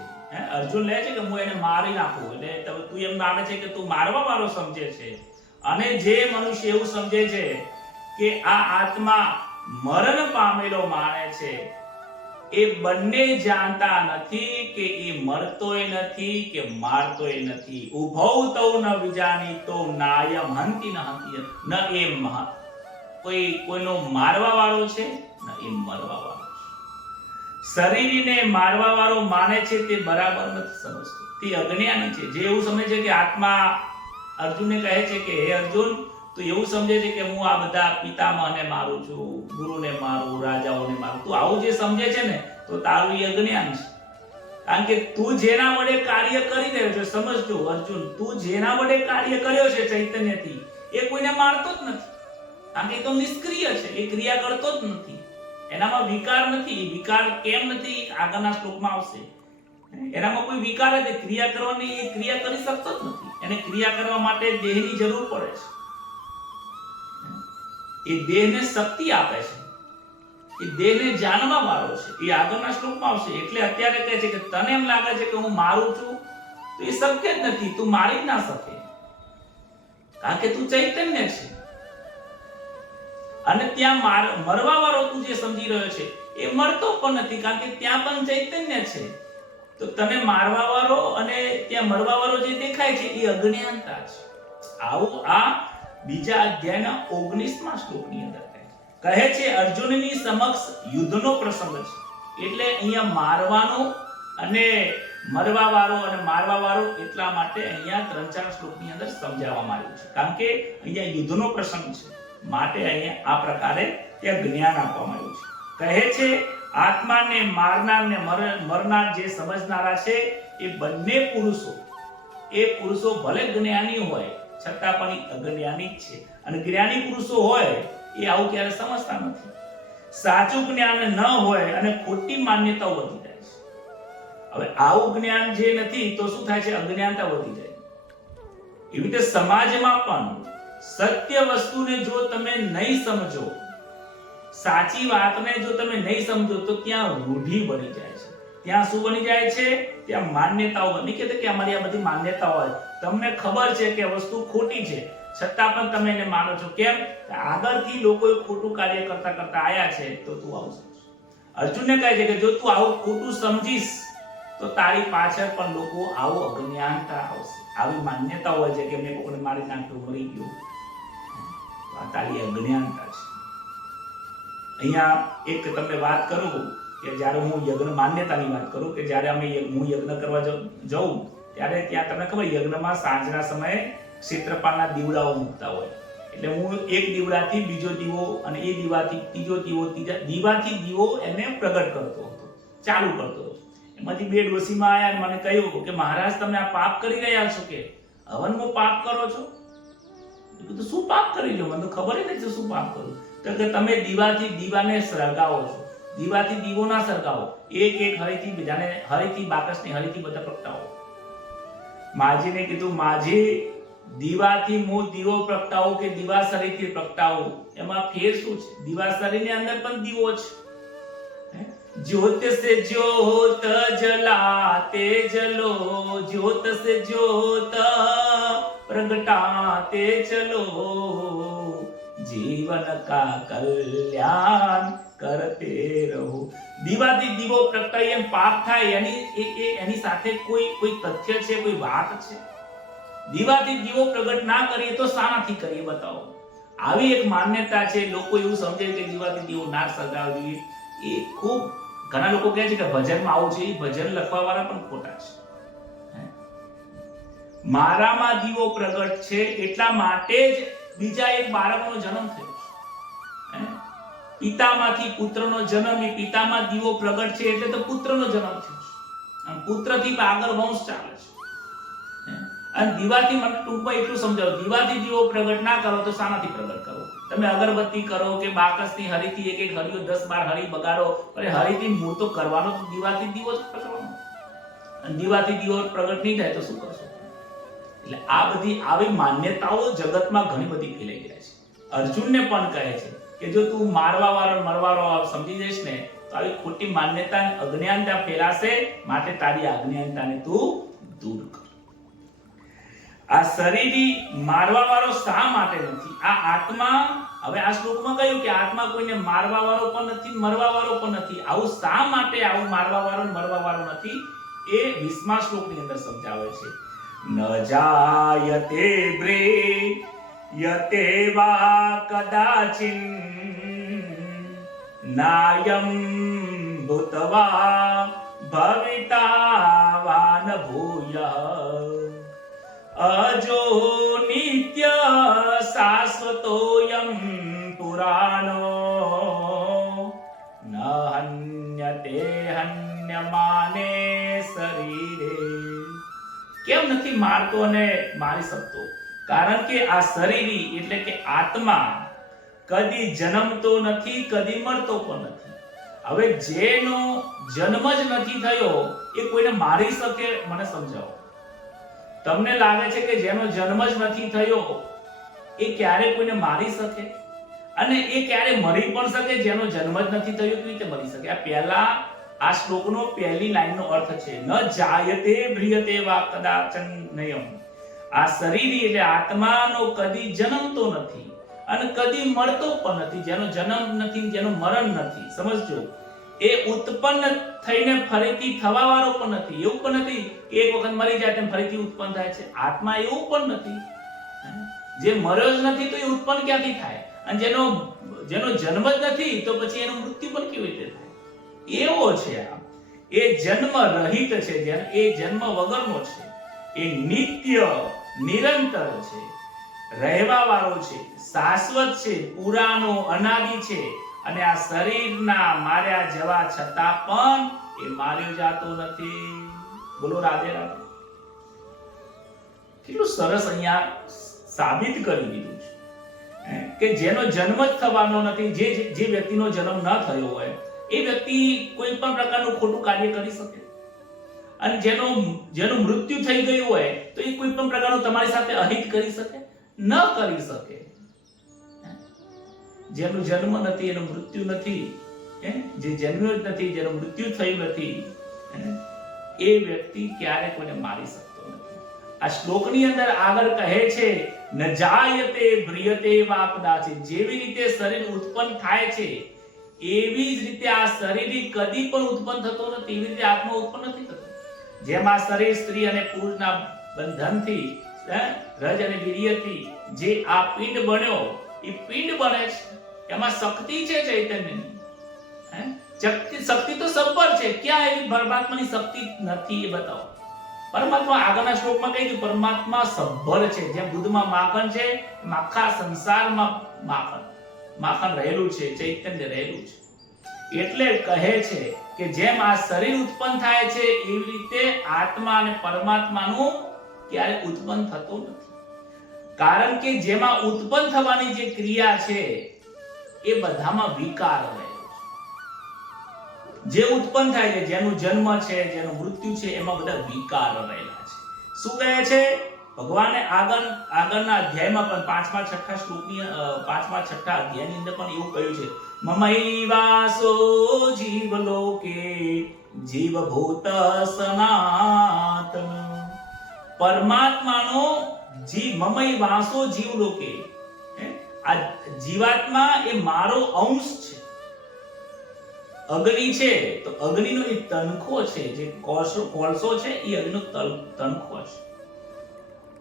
અર્જુન લે છે કે હું એને મારી નાખું, એટલે તું એમ માને છે કે તું મારવા વાળો સમજે છે. અને જે મનુષ્ય એવું સમજે છે કે આ આત્મા મરણ પામેલો માને છે, એ બંને જાણતા નથી કે એ મરતોય નથી કે મારતોય નથી. ઉભૌ તૌ ન વિજાનીતો નાયમ હંતિ ન હંતિ, ન એ કોઈનો મારવા વાળો છે ન એ મરવા વાળો છે. શરીરને મારવા વાળો માને છે તે બરાબર નથી સમજતો, તે અજ્ઞાની છે. જે એવું સમજે છે કે આત્મા, અર્જુનને કહે છે કે હે અર્જુન, તું એવું સમજે છે કે હું આ બધા પિતામહને મારું છું, ગુરુને મારું, રાજાઓને મારું, તું આવું જે સમજે છે ને તો તારું એ અજ્ઞાન છે. કારણ કે તું જેના વડે કાર્ય કરી રહ્યો છે, સમજજો અર્જુન, તું જેના વડે કાર્ય કર્યો છે ચૈતન્યથી, એ કોઈને મારતો જ નથી. કારણ કે એ તો નિષ્ક્રિય છે, એ ક્રિયા કરતો જ નથી, એનામાં વિકાર નથી. વિકાર કેમ નથી આગળના શ્લોકમાં આવશે. એનામાં કોઈ વિકાર નથી, ક્રિયા કરવાની એ ક્રિયા કરી શકતો જ નથી. એને ક્રિયા કરવા માટે દેહની જરૂર પડે છે. એ દેહને શક્તિ આપે છે, એ દેહને જાણવા વાળો છે. એ આગળના શ્લોકમાં આવશે. એટલે અત્યારે કહે છે કે તને એમ લાગે છે કે હું મારું છું, તો એ શક્ય જ નથી. તું મારી જ ના શકે, કારણ કે તું ચૈતન્ય છે. અને ત્યાં મરવા વાળો તું જે સમજી રહ્યો છે એ મરતો પણ નથી, કારણ કે ત્યાં પણ ચૈતન્ય છે. તો તને મારવા વાળો અને ત્યાં મરવા વાળો જે દેખાય છે એ અજ્ઞાનતા છે. આવું આ બીજા અધ્યાયના 19મા શ્લોકની અંદર કહે છે. અર્જુનની સમક્ષ યુદ્ધનો પ્રસંગ છે, એટલે અહીંયા મારવાનો અને મરવા વાળો અને મારવા વાળો એટલા માટે અહીંયા 3-4 શ્લોકની અંદર સમજાવવામાં આવ્યું છે. કારણ કે અહીંયા યુદ્ધનો પ્રસંગ છે, માટે અહીંયા આ પ્રકારે ત્યાં જ્ઞાન આપવામાં આવ્યું છે. કહે છે આત્માને મારનાર ને મરનાર જે સમજનારા છે એ બંને પુરુષો, એ પુરુષો ભલે જ્ઞાની હોય છતાં પણ એ અજ્ઞાની જ છે. અને જ્ઞાની પુરુષો હોય એ આવું ક્યારે સમજતા નથી. સાચું જ્ઞાન ન હોય અને ખોટી માન્યતાઓ વધી જાય છે. હવે આવું જ્ઞાન જે નથી તો શું થાય છે? અજ્ઞાનતા વધી જાય. એવી રીતે સમાજમાં પણ સત્ય વસ્તુને જો તમે નહીં સમજો, સાચી વાતને જો તમે નહીં સમજો, તો ત્યાં રૂઢી બની જાય છે. ત્યાં શું બની જાય છે? ત્યાં માન્યતાઓ બની કે અમારી આ બધી માન્યતાઓ હોય. તમને ખબર છે કે વસ્તુ ખોટી છે, છતાં પણ તમે એને માનો છો. કેમ? આગળથી લોકો ખોટું કાર્ય કરતા કરતા આયા છે, તો તું આવું સમજ. અર્જુનને કહે છે કે જો તું આવું ખોટું સમજીશ તો તારી પાછળ પણ લોકો આવો અજ્ઞાનતા આવશે, આવી માન્યતા હોય છે કે મેં કોઈને મારી નાખ્યું, મરી ગયું. આ તારી અજ્ઞાનતા છે. અહીંયા એક તમને વાત કરું કે જ્યારે હું યજ્ઞ માન્યતાની વાત કરું કે જ્યારે હું યજ્ઞ કરવા જાઉં ત્યારે ત્યાં તમને ખબર યજ્ઞમાં સાંજના સમયે ક્ષેત્રપાળના દીવડાઓ મૂકતા હોય. એટલે હું એક દીવડાથી બીજો દીવો અને એ દીવાથી ત્રીજો દીવો, ત્રીજા દીવાથી દીવો એને પ્રગટ કરતો હતો, ચાલુ કરતો હતો. એમાંથી બે ડોશીમાં આયા અને મને કહ્યું કે મહારાજ તમે આ પાપ કરી રહ્યા છો, કે હવનમાં પાપ કરો છો? તો શું પાપ કરી લો? મને તો ખબર જ નથી શું પાપ કરું. તો કે તમે દીવાથી દીવાને સળગાવો છો. દીવાથી દીવો ના સળગાવો, એક એક હરીથી બીજાને, હરીથી બાકસની હરીથી બધા પ્રગટાવો. માજીને કીધું માજી, દીવાથી હું દીવો પ્રગટાવું કે દીવાસળીથી પ્રગટાવું, એમાં ફેર શું છે? દીવાસળીની અંદર પણ દીવો છે. ज्योत से ज्योत जलाते चलो, ज्योत से ज्योत प्रगटाते चलो, जीवन का कल्याण करते रहो. દીવાથી દીવો પ્રગટાઈ એમ પાપ થાય એની સાથે કોઈ તથ્ય છે, કોઈ વાત છે? દીવાથી દીવો પ્રગટ ના કરીએ તો શાનાથી કરીએ? બતાવો. આવી એક માન્યતા છે. લોકો એવું સમજે કે દીવાથી દીવો ના સળગાવવો જોઈએ. એ ખૂબ ઘણા લોકો કહે છે કે ભજનમાં આવું છે. એ ભજન લખવા વાળા પણ ખોટા છે. મારામાં દીવો પ્રગટ છે એટલા માટે જ બીજા એક બાળકનો જન્મ થયો છે. પિતામાંથી પુત્રનો જન્મ, એ પિતામાં દીવો પ્રગટ છે એટલે તો પુત્રનો જન્મ થયો છે. અને પુત્રથી આગળ વંશ ચાલે છે. અને દીવાથી મને ટૂંકમાં એટલું સમજાવો, દીવાથી દીવો પ્રગટ ના કરો તો શાનાથી પ્રગટ કરો? તમે અગરબત્તી કરો કે બાકસની હરીથી એક એક હરીઓ 10-12 હરી બગાડો, અને હરીથી મૂળ તો કરવાનો તો દીવાથી દીવો જ પ્રગટવાનો. અને દીવાથી દીવો પ્રગટ નહીં થાય તો શું કરશો? એટલે આ બધી આવી માન્યતાઓ જગતમાં ઘણી બધી ફેલાઈ જાય છે. અર્જુનને પણ કહે છે કે જો તું મારવા વાળો મરવા વાળો સમજી જઈશ ને તો આવી ખોટી માન્યતા અને અજ્ઞાનતા ફેલાશે, માટે તારી અજ્ઞાનતાને તું દૂર કર. આ શરીરી મારવા વાળો શા માટે નથી? આ આત્મા, હવે આ શ્લોકમાં કહ્યું કે આત્મા કોઈને મારવા વાળો પણ નથી, મરવા વાળો પણ નથી. આવું શા માટે આવું મારવા વાળો ને મરવા વાળો નથી એ 20મા શ્લોકની અંદર સમજાવે છે. ન જાયતે યતે વા કદાચિન નાયમ ભૂતવા ભવિતા વાન ભૂયઃ અજો નિત્ય શાશ્વતોયમ પુરાણો ન હન્યતે હન્યમાને શરીરે. કેમ નથી મારતો અને મારી શકતો? કારણ કે આ શરીરી એટલે કે આત્મા કદી જન્મતો નથી, કદી મરતો પણ નથી. હવે જેનો જન્મ જ નથી થયો એ કોઈને મારી શકે? મને સમજાવો. તમને લાગે છે કે જેનો જન્મ જ નથી થયો એ ક્યારે કોઈને મારી શકે? અને એ ક્યારે મરી પણ શકે? જેનો જન્મ જ નથી થયો કેવી રીતે મરી શકે? આ પહેલા આ શ્લોકનો પહેલી લાઈનનો અર્થ છે ન જાયતે ભ્રિયતે વા કદાચન નયમ. આ શરીરી એટલે આત્માનો કદી જન્મતો નથી અને કદી મરતો પણ નથી. જેનો જન્મ નથી, જેનો મરણ નથી. સમજજો, એ ઉત્પન્ન થઈને ફરીથી થવા વાળો પણ નથી. એવું પણ નથી કે એક વખત મરી જાય તેમ ફરીથી ઉત્પન્ન થાય છે. આત્મા એવું પણ નથી. જે મર્યો જ નથી તો એ ઉત્પન્ન ક્યાંથી થાય? અને જેનો જન્મ જ નથી તો પછી એનું મૃત્યુ પણ કેવી રીતે થાય? એવો છે આ. એ જન્મ રહિત છે, એ જન્મ વગરનો છે. એ નિત્ય નિરંતર છે, રહેવા વાળો છે, શાશ્વત છે, પુરાણો અનાદિ છે. અને આ શરીરના માર્યા જવા છતાં પણ એ માર્યો જાતો નથી. બોલો રાધે રાધે. કેટલું સરસ અહીંયા સાબિત કરી દીધું છે કે જેનો જન્મ જ થવાનો નથી, જે વ્યક્તિનો જન્મ ન થયો હોય એ વ્યક્તિ કોઈ પણ પ્રકારનું ખોટું કાર્ય કરી શકે. અને જેનું મૃત્યુ થઈ ગયું હોય તો એ કોઈ પણ પ્રકારનું તમારી સાથે અહિત કરી શકે? ન કરી શકે. જેનો જન્મ નથી, એનું મૃત્યુ નથી, જે જન્મ્યો જ નથી, જેનું મૃત્યુ થયું નથી, એ વ્યક્તિ ક્યારે કોઈને મારી શકતો નથી. આ શ્લોકની અંદર આગળ કહે છે ન જાયતે ભ્રિયતે વા કદાચિત. જેવી રીતે શરીર ઉત્પન્ન થાય છે એવી જ રીતે આ શરીર કદી પણ ઉત્પન્ન થતો નથી. એવી રીતે આત્મા ઉત્પન્ન નથી થતો. જેમ આ શરીર સ્ત્રી અને પુરુષના બંધનથી, રજ અને વીર્યથી જે આ પિંડ બન્યો એ પિંડ બને છે. એમાં શક્તિ છે ચૈતન્યની. શક્તિ તો સબર છે. ક્યાં એવી પરમાત્માની શક્તિ નથી એ બતાવો. પરમાત્મા આગળના શ્લોકમાં કહી દીધું પરમાત્મા સબર છે. જેમ દૂધમાં માખણ છે, આખા સંસારમાં માખણ રહેલું છે, ચૈતન્ય રહેલું છે. એટલે કહે છે કે જેમ આ શરીર ઉત્પન્ન થાય છે એવી રીતે આત્મા અને પરમાત્માનું ક્યારે ઉત્પન્ન થતું નથી. કારણ કે જેમાં ઉત્પન્ન થવાની જે ક્રિયા છે એ બધામાં વિકાર રહેલો છે. જે ઉત્પન્ન થાય છે, જેનું જન્મ છે, જેનું મૃત્યુ છે, એમાં બધા વિકાર રહેલા છે. શું કહે છે ભગવાને આગળના અધ્યાયમાં પણ 5મા 6ઠા શ્લોકની 5મા 6ઠા અધ્યાયની અંદર પણ એવું કહ્યું છે મમૈવાસો જીવલોકે જીવભૂત સનાતન. પરમાત્માનો મમૈવાસો જીવલોકે. આ જીવાત્મા એ મારો અંશ છે. અગ્નિ છે તો અગ્નિનો એ તણખો છે, જે કોલસો છે એ અગ્નિનો તણખો છે.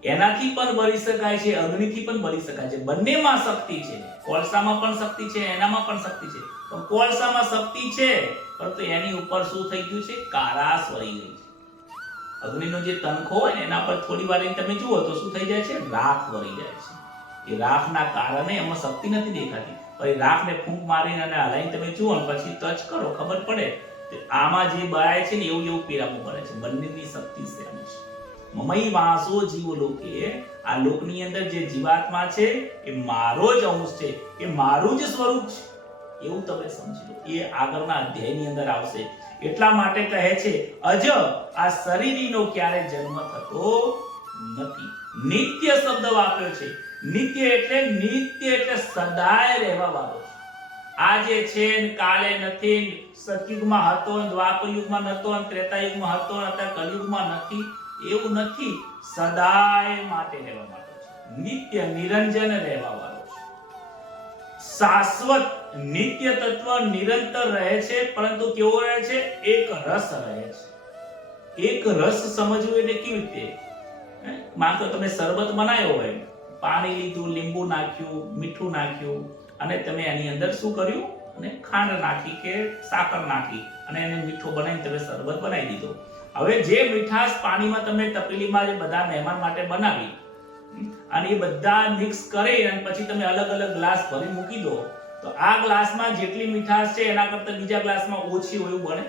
એનાથી પણ બળી શકાય છે, અગ્નિથી પણ બળી શકાય છે. બંનેમાં શક્તિ છે. કોલસામાં પણ શક્તિ છે, એનામાં પણ શક્તિ છે. પણ કોલસામાં શક્તિ છે પરંતુ એની ઉપર શું થઈ ગયું છે? કારાશ વળી ગઈ છે. અગ્નિનો જે તણખો હોય ને એના પર થોડી વાર તમે જુઓ તો શું થઈ જાય છે? રાખ વળી જાય છે. એ રાખના કારણે એમાં શક્તિ નથી દેખાતી. પણ એ રાખને ફૂંક મારીને અને હલાઈને તમે જુઓ ને પછી ટચ કરો, ખબર પડે કે આમાં જે બળાય છે ને એવું પીરામો પડે છે. બંનેની શક્તિ સેમ છે. મમઈ વાસો જીવ લોકે. આ લોકની અંદર જે જીવાત્મા છે એ મારો જ અંશ છે, એ મારું જ સ્વરૂપ છે. એવું તમે સમજી લો. એ આગળના અધ્યાયની અંદર આવશે. એટલા માટે કહે છે અજ આ શરીરીનો ક્યારે જન્મ થતો નથી. નિત્ય શબ્દ વાપર્યો છે. નિત્ય એટલે સદાય રહેવા વાળો છે. આજે છે ને કાલે નથી, સતયુગમાં હતો ને દ્વાપર યુગમાં નહોતો ને ત્રેતા યુગમાં હતો ને અત્યારે કલયુગમાં નથી, એવું નથી. સદાય માટે રહેવા માટે છે, નિત્ય નિરંજન રહેવા વાળો છે, શાશ્વત નિત્ય તત્વ નિરંતર રહે છે. પરંતુ કેવો રહે છે? એક રસ રહે છે. એક રસ સમજવું એટલે કેવી રીતે? માન તો તમે શરબત બનાવ્યો હોય, પાણી લીધું, લીંબુ નાખ્યું, મીઠું નાખ્યું અને તમે એની અંદર શું કર્યું? અને ખાંડ નાખી કે સાકર નાખી અને એને મીઠો બનાવીને તમે શરબત બનાવી દીધો. હવે જે મીઠાશ પાણીમાં તમે તપેલીમાં જે બધા મહેમાન માટે બનાવી અને એ બધા મિક્સ કરી અને પછી તમે અલગ અલગ ગ્લાસ ભરી મૂકી દો, તો આ ગ્લાસમાં જેટલી મીઠાશ છે એના કરતા બીજા ગ્લાસમાં ઓછી હોય એવું બને?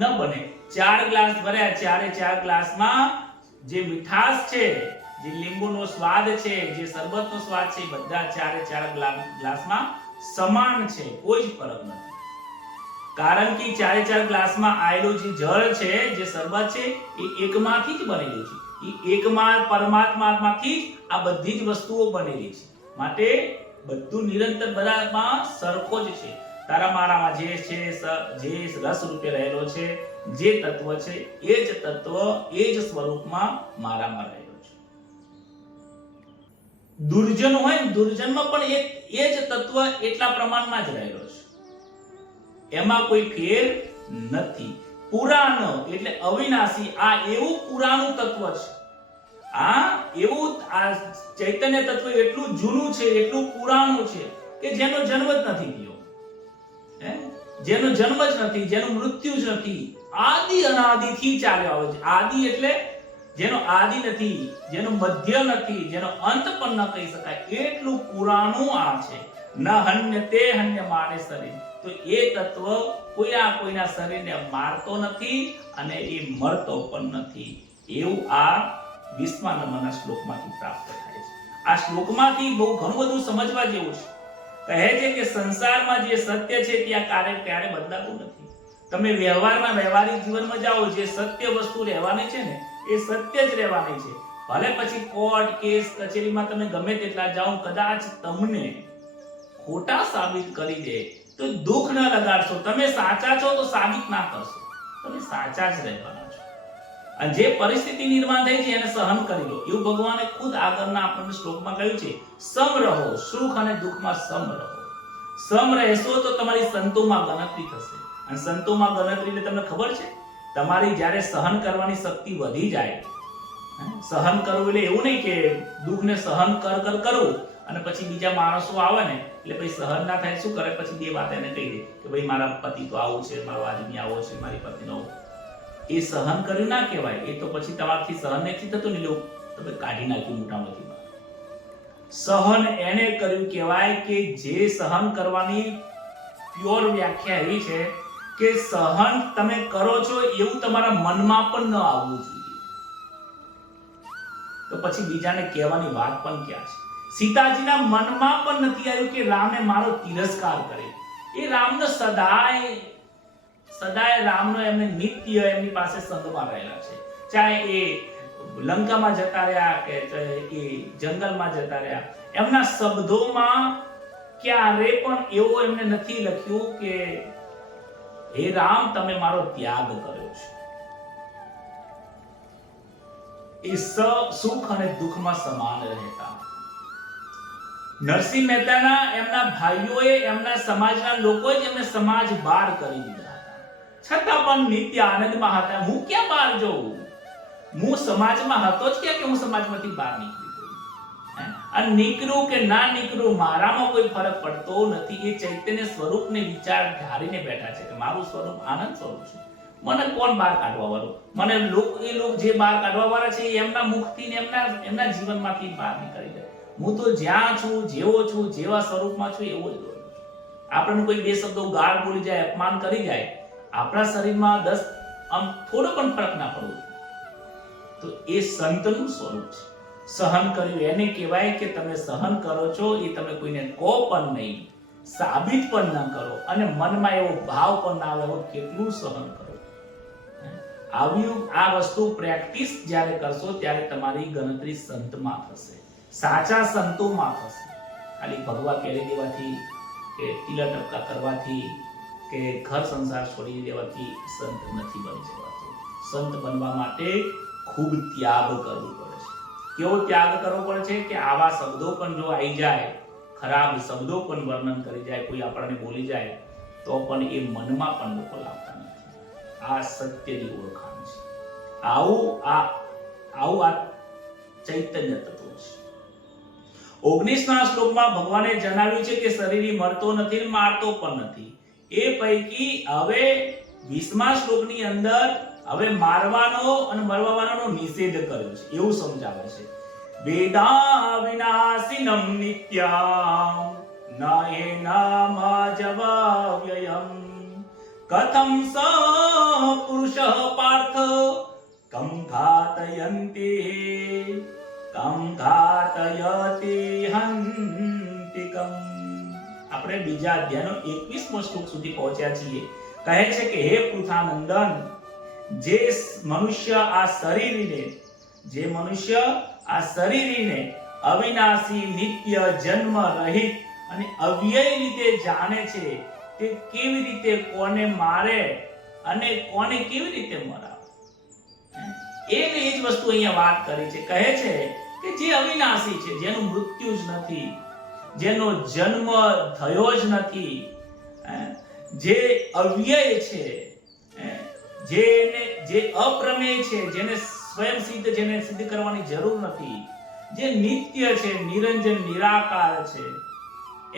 ન બને. 4 ગ્લાસ ભર્યા, ચારે 4 ગ્લાસમાં જે મીઠાશ છે, જે લીંબુનો સ્વાદ છે, જે શરબતનો સ્વાદ છે, બધા ચારે 4 ગ્લાસમાં સમાન છે, કોઈ જ ફરક નથી. કારણ કે ચારે 4 ગ્લાસમાં આવેલું જે જળ છે, જે શરબત છે, એ એકમાંથી જ બનેલું છે. એ એકમાં પરમાત્મામાંથી જ આ બધી જ વસ્તુઓ બનેલી છે. માટે બધું નિરંતર બધામાં સરખો જ છે. તારા મારામાં જે છે, જે રસ રૂપે રહેલો છે, જે તત્વ છે, એ જ તત્વ એ જ સ્વરૂપમાં મારામાં રહેલો છે. દુર્જન હોય ને, દુર્જનમાં પણ એ જ તત્વ એટલા પ્રમાણમાં જ રહેલો છે, એમાં કોઈ ફેર નથી. પુરાણ એટલે અવિનાશી, આ એવું પુરાણું તત્વ છે. આ એવું આ ચૈતન્ય તત્વ એટલું જૂનું છે, એટલું પુરાણું છે કે જેનો જન્મ જ નથી થયો, જેનો જન્મ જ નથી, જેનું મૃત્યુ જ નથી, આદિ અનાદિથી ચાલ્યો આવે છે. આદિ એટલે જેનો આદિ નથી, જેનો મધ્ય નથી, જેનો અંત પણ ન કહી શકાય, એટલું પુરાણું આ છે. ન હન્ય તે હન્ય માને શરીર. તો એ તત્વ કોઈના શરીરને મારતો નથી અને એ મરતો પણ નથી. એવું આ 20મા નંબરના શ્લોકમાંથી પ્રાપ્ત થાય છે. આ શ્લોકમાંથી બહુ ઘણું બધું સમજવા જેવું છે. કહે છે કે સંસારમાં જે સત્ય છે ત્યાં ક્યારે બદલાતું નથી. તમે વ્યવહારિક જીવનમાં જાઓ, જે સત્ય વસ્તુ રહેવાની છે ને, એ સત્ય જ રહેવાની છે. ભલે પછી કોર્ટ કેસ કચેરીમાં તમે ગમે તેટલા જાઓ, કદાચ તમને ખોટા સાબિત કરી દે તો દુઃખ ન લગાડશો. તમે સાચા છો તો સાબિત ના કરશો, તમે સાચા જ રહેવાના છો. અને જે પરિસ્થિતિ નિર્માણ થઈ છે એને સહન કરી લો. એવું ભગવાને ખુદ આગળના આપણને શ્લોકમાં કહ્યું છે, સમ રહો, સુખ અને દુઃખમાં સમ રહો. સમ રહેશો તો તમારી સંતોમાં ગણતરી થશે. અને સંતોમાં ગણતરી એટલે તમને ખબર છે, તમારી જ્યારે સહન કરવાની શક્તિ વધી જાય, સહન કરવું એટલે એવું નહીં કે દુઃખને સહન કરવું અને પછી બીજા માણસો આવે ને એટલે પછી સહન ના થાય, શું કરે? પછી બે વાત એને કહી દે કે ભાઈ મારા પતિ તો આવું છે, મારો આદમી આવો છે, મારી પત્નીનો. એ સહન કર્યું ના કહેવાય. એ તો પછી તમારાથી સહન નથી થતું ને, લોકો તમે કાઢી નાખ્યું મોટામાંથી. સહન એને કર્યું કહેવાય કે જે સહન કરવાની પ્યોર વ્યાખ્યા એવી છે કે સહન તમે કરો છો એવું તમારા મનમાં પણ ન આવવું જોઈએ. તો પછી બીજાને કહેવાની વાત પણ ક્યાં છે? સીતાજીના મનમાં પણ નથી આવ્યું કે રામે મારો તિરસ્કાર કરે. એ રામનો સદાય રામનો એમને નિત્ય એમની પાસે સંગમાં રહેલા છે. ચાહે એ લંકામાં જતા રહ્યા કે એ જંગલમાં જતા રહ્યા, એમના શબ્દોમાં ક્યારે પણ એવો એમને નથી લખ્યું કે હે રામ તમે મારો ત્યાગ કર્યો છે. એ સુખ અને દુઃખમાં સમાન રહેતા. નરસિંહ મહેતાના એમના ભાઈઓએ, એમના સમાજના લોકોએ જ એમને સમાજ બહાર કરી દીધા હતા, છતાં પણ નિત્ય આનંદમાં હતા. હું ક્યાં બહાર જઉં? હું સમાજમાં હતો જ કે હું સમાજમાંથી બહાર નીકળી ગયો. અને નીકળું કે ના નીકળું મારામાં કોઈ ફરક પડતો નથી. એ ચૈતન્ય સ્વરૂપને વિચાર ધારીને બેઠા છે કે મારું સ્વરૂપ આનંદ સ્વરૂપ છે. મને કોણ બહાર કાઢવા વાળો? મને એ લોકો જે બહાર કાઢવા વાળા છે એમના મુખથી ને એમના જીવનમાંથી બહાર નીકળી જાય. હું તો જ્યાં છું, જેવો છું, જેવા સ્વરૂપમાં છું એવો જ રહ્યો છું. આપણને કોઈ બે શબ્દો ગાળ બોલી જાય, અપમાન કરી જાય, આપણા શરીરમાં થોડો પણ ફરક ના પડવો. તો એ સંતનું સ્વરૂપ છે. સહન કર્યું એને કહેવાય કે તમે સહન કરો છો એ તમે કોઈને કહો પણ નહીં, સાબિત પણ ન કરો અને મનમાં એવો ભાવ પણ ના આવે એવો કેટલું સહન કરો. આ વસ્તુ પ્રેક્ટિસ જ્યારે કરશો ત્યારે તમારી ગણતરી સંતમાં થશે, સાચા સંતોમાં થશે. ખાલી ભગવા કેળી દેવાથી કે ટીલા ટપકા કરવાથી કે ઘર સંસાર છોડી દેવાથી સંત નથી બની જવાતો. સંત બનવા માટે ખૂબ ત્યાગ કરવો પડે છે. કેવો ત્યાગ કરવો પડે છે કે આવા શબ્દો પણ જો આવી જાય, ખરાબ શબ્દો પણ વર્ણન કરી જાય, કોઈ આપણને બોલી જાય તો પણ એ મનમાં પણ લોકો લાવતા નથી. આ સત્યની ઓળખાણ છે. આવું આ ચૈતન્ય તત્વ છે. 19મા શ્લોકમાં ભગવાને જણાવ્યું છે કે શરીર મરતો નથી ને મારતો પણ નથી. એ પૈકી હવે 20મા શ્લોકની અંદર હવે મારવાનો અને મરવાનો નિષેધ કર્યો છે એવું સમજાવે છે. વેદા વિનાશિનમ નિત્યમ ન એનામજવાવ્યયમ કથમ સ પુરુષઃ પાર્થ કમ ઘાતયતિ હંતિકમ. આપણે બીજા અધ્યાયનો 21મો શ્લોક સુધી પહોંચ્યા છીએ. કહે છે કે હે પૃથાનંદન, જે મનુષ્ય આ શરીરને અવિનાશી, નિત્ય, જન્મ રહિત અને અવ્યય રીતે જાણે છે, તે કેવી રીતે કોને મારે અને કોને કેવી રીતે મરાવે, એ જ વસ્તુ અહીંયા વાત કરી છે. કહે છે કે જે અવિનાશી છે, જેનું મૃત્યુ જ નથી, જેનો જન્મ થયો જ નથી, જે અવ્યય છે, જે અપ્રમેય છે, જેને સ્વયં સિદ્ધ, જેને સિદ્ધ કરવાની જરૂર નથી, જે નિત્ય છે, નિરંજન નિરાકાર છે,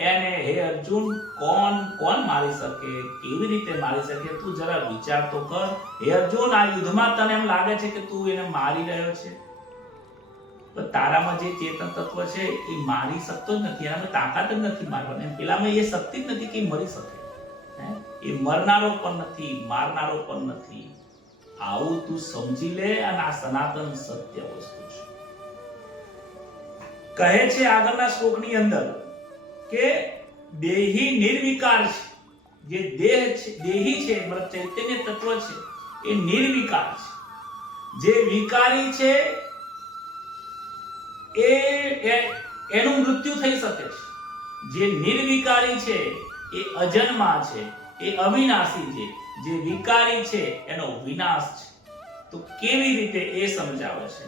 એને હે અર્જુન કોણ મારી શકે, કેવી રીતે મારી શકે? તું જરા વિચાર તો કર. હે અર્જુન, આ યુદ્ધમાં તને એમ લાગે છે કે તું એને મારી રહ્યો છે, પણ તારામાં જે ચેતન તત્વ છે એ મારી શકતો જ નથી, એનામાં તાકાત જ નથી મારવાની. પેલામાં એ શક્તિ જ નથી કે મરી શકે. એ મરનારો પણ નથી, મારનારો પણ નથી. આવું તું સમજી લે, અને આ સનાતન સત્ય વસ્તુ છે. કહે છે આગળના શ્લોકની અંદર કે દેહી નિર્વિકાર છે. જે દેહ છે, દેહી છે, મતલબ ચૈતન્ય તત્વ છે, એ નિર્વિકાર છે. જે વિકારી છે એનું મૃત્યુ થઈ શકે છે. જે નિર્વિકારી છે એ અજન્મા છે, એ અવિનાશી છે. જે વિકારી છે એનો વિનાશ છે. તો કેવી રીતે એ સમજાવે છે,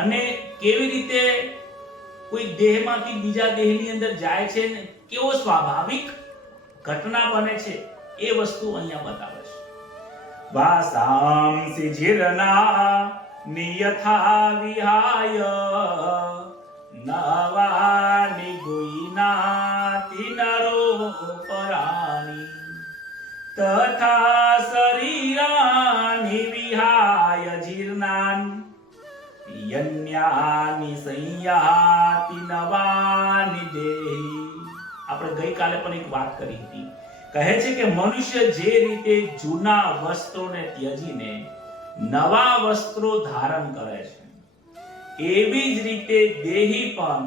અને કેવી રીતે કોઈ દેહમાંથી બીજા દેહની અંદર જાય છે ને કેવો સ્વાભાવિક ઘટના બને છે એ વસ્તુ અહીંયા બતાવે છે. વાસાંસી જીર્ણા નિયથા વિહાય નવાનિ ગુઈનાતિ નરો પરાણી તથા શરીરાનિ વિહાય જીર્ણાન યન્યાનિ સંયાતિ નવાનિ દેહી. આપણે ગઈકાલે પણ એક વાત કરી હતી. કહે છે કે મનુષ્ય જે રીતે જૂના વસ્ત્રોને ત્યજીને નવા વસ્ત્રો ધારણ કરે છે, એવી જ રીતે દેહી પણ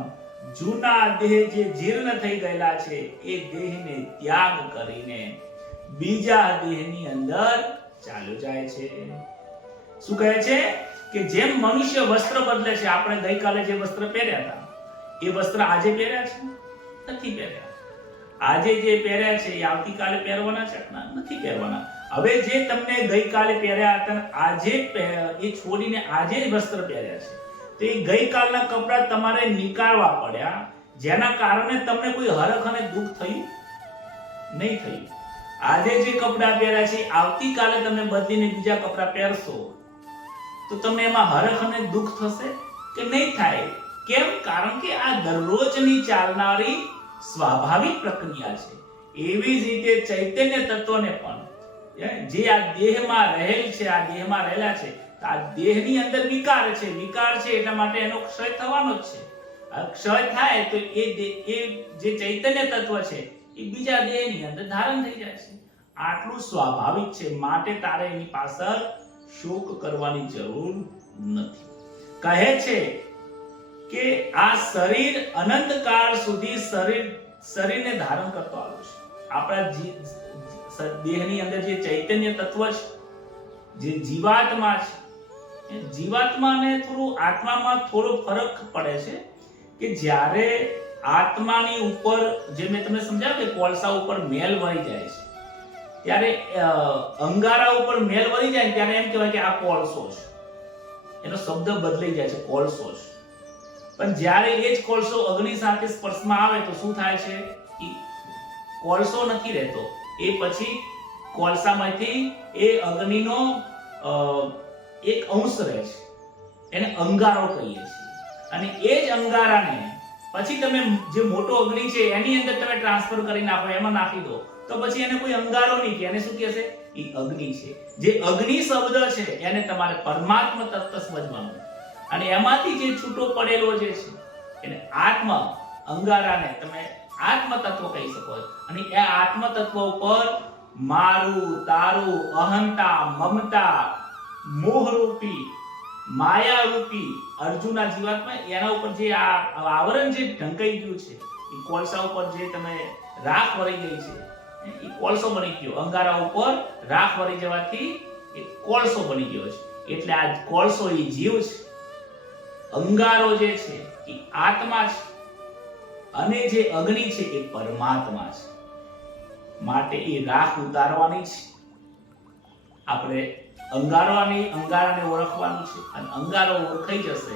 જૂના દેહ જે જીર્ણ થઈ ગયેલા છે એ દેહને ત્યાગ કરીને બીજા દેહની અંદર ચાલ્યો જાય છે. શું કહે છે કે જેમ મનુષ્ય વસ્ત્ર બદલે છે, આપણે ગઈકાલે જે વસ્ત્ર પહેર્યા હતા એ વસ્ત્ર આજે પહેર્યા છે? નથી પહેર્યા. આજે જે પહેર્યા છે એ આવતીકાલે પહેરવાના છે? નથી પહેરવાના. હવે જે તમને ગઈકાલે પહેર્યા હતા આજે એ છોડીને આજે વસ્ત્ર પહેર્યા છે, તો એ ગઈકાલના કપડા તમારે નીકાળવા પડ્યા, જેના કારણે તમને કોઈ હરખ અને દુઃખ થયું નહીં થયું. આજે જે કપડા પહેર્યા છે આવતીકાલે તમે બદલીને બીજા કપડા પહેરશો તો તમને એમાં હરખ અને દુઃખ થશે કે નહીં થાય? કેમ? કારણ કે આ દરરોજની ચાલનારી સ્વાભાવિક પ્રક્રિયા છે. એવી જ રીતે ચૈતન્ય તત્વને પણ જે આ દેહમાં રહેલ છે, આ દેહમાં રહેલા છે, આ દેહની અંદર વિકાર છે. વિકાર છે એટલા માટે એનો ક્ષય થવાનો જ છે. ક્ષય થાય તો એ જે ચૈતન્ય તત્વ છે એ બીજા દેહની અંદર ધારણ થઈ જાય છે. આટલું સ્વાભાવિક છે, માટે તારે એની પાછળ શોક કરવાની જરૂર નથી. કહે છે કે આ શરીર અનંતકાળ સુધી શરીરને ધારણ કરતો આવ્યો છે. આપણા દેહની અંદર જે ચૈતન્ય તત્વ છે, જે જીવાત્મા છે, જીવાત્માને થોડું આત્મામાં થોડો ફરક પડે છે કે જ્યારે આત્માની ઉપર જે મેં તમને સમજાવ્યું કે કોલસા ઉપર મેલ વળી જાય છે, ત્યારે અંગારા ઉપર મેલ વળી જાય ત્યારે એમ કહેવાય કે આ કોલસો છે, એનો શબ્દ બદલાઈ જાય છે, કોલસો છે. પણ જ્યારે એ જ કોલસો અગ્નિ સાથે સ્પર્શમાં આવે તો શું થાય છે? કોલસો નથી રહેતો, એ પછી કોલસામાંથી એ અગ્નિનો એક અંશ રહે છે, એને અંગારો કહીએ છીએ. અને એ જ અંગારાને પછી તમે જે મોટો અગ્નિ છે એની અંદર તમે ટ્રાન્સફર કરી નાખો, એમાં નાખી દો, તો પછી એને કોઈ અંગારો નહીં કે એને શું કહેશે? એ અગ્નિ છે. જે અગ્નિ શબ્દ છે એને તમારે પરમાત્મા તત્વ સમજવાનું, અને એમાંથી જે છૂટો પડેલો જે છે એને આત્મ અંગારાને તમે આત્મ તત્વ કહી શકો. અને એ આત્મ તત્વ ઉપર મારું, તારું, અહંતા, મમતા, મોહરૂપી, માયારૂપી અર્જુનના જીવાત્મા એના ઉપર જે આ આવરણ જે ઢંકાઈ ગયું છે, એ કોલસા ઉપર જે તમે રાખ વળી ગઈ છે, એ કોલસો બની ગયો. અંગારા ઉપર રાખ વળી જવાથી એ કોલસો બની ગયો છે. એટલે આ કોલસો એ જીવ છે, અંગારો જે છે એ આત્મા છે, અને જે અગ્નિ છે એ પરમાત્મા છે. માટે એ રાખ ઉતારવાની છે. આપણે અંગારાને ઓળખવાનું છે, અને અંગારો ઓળખાઈ જશે,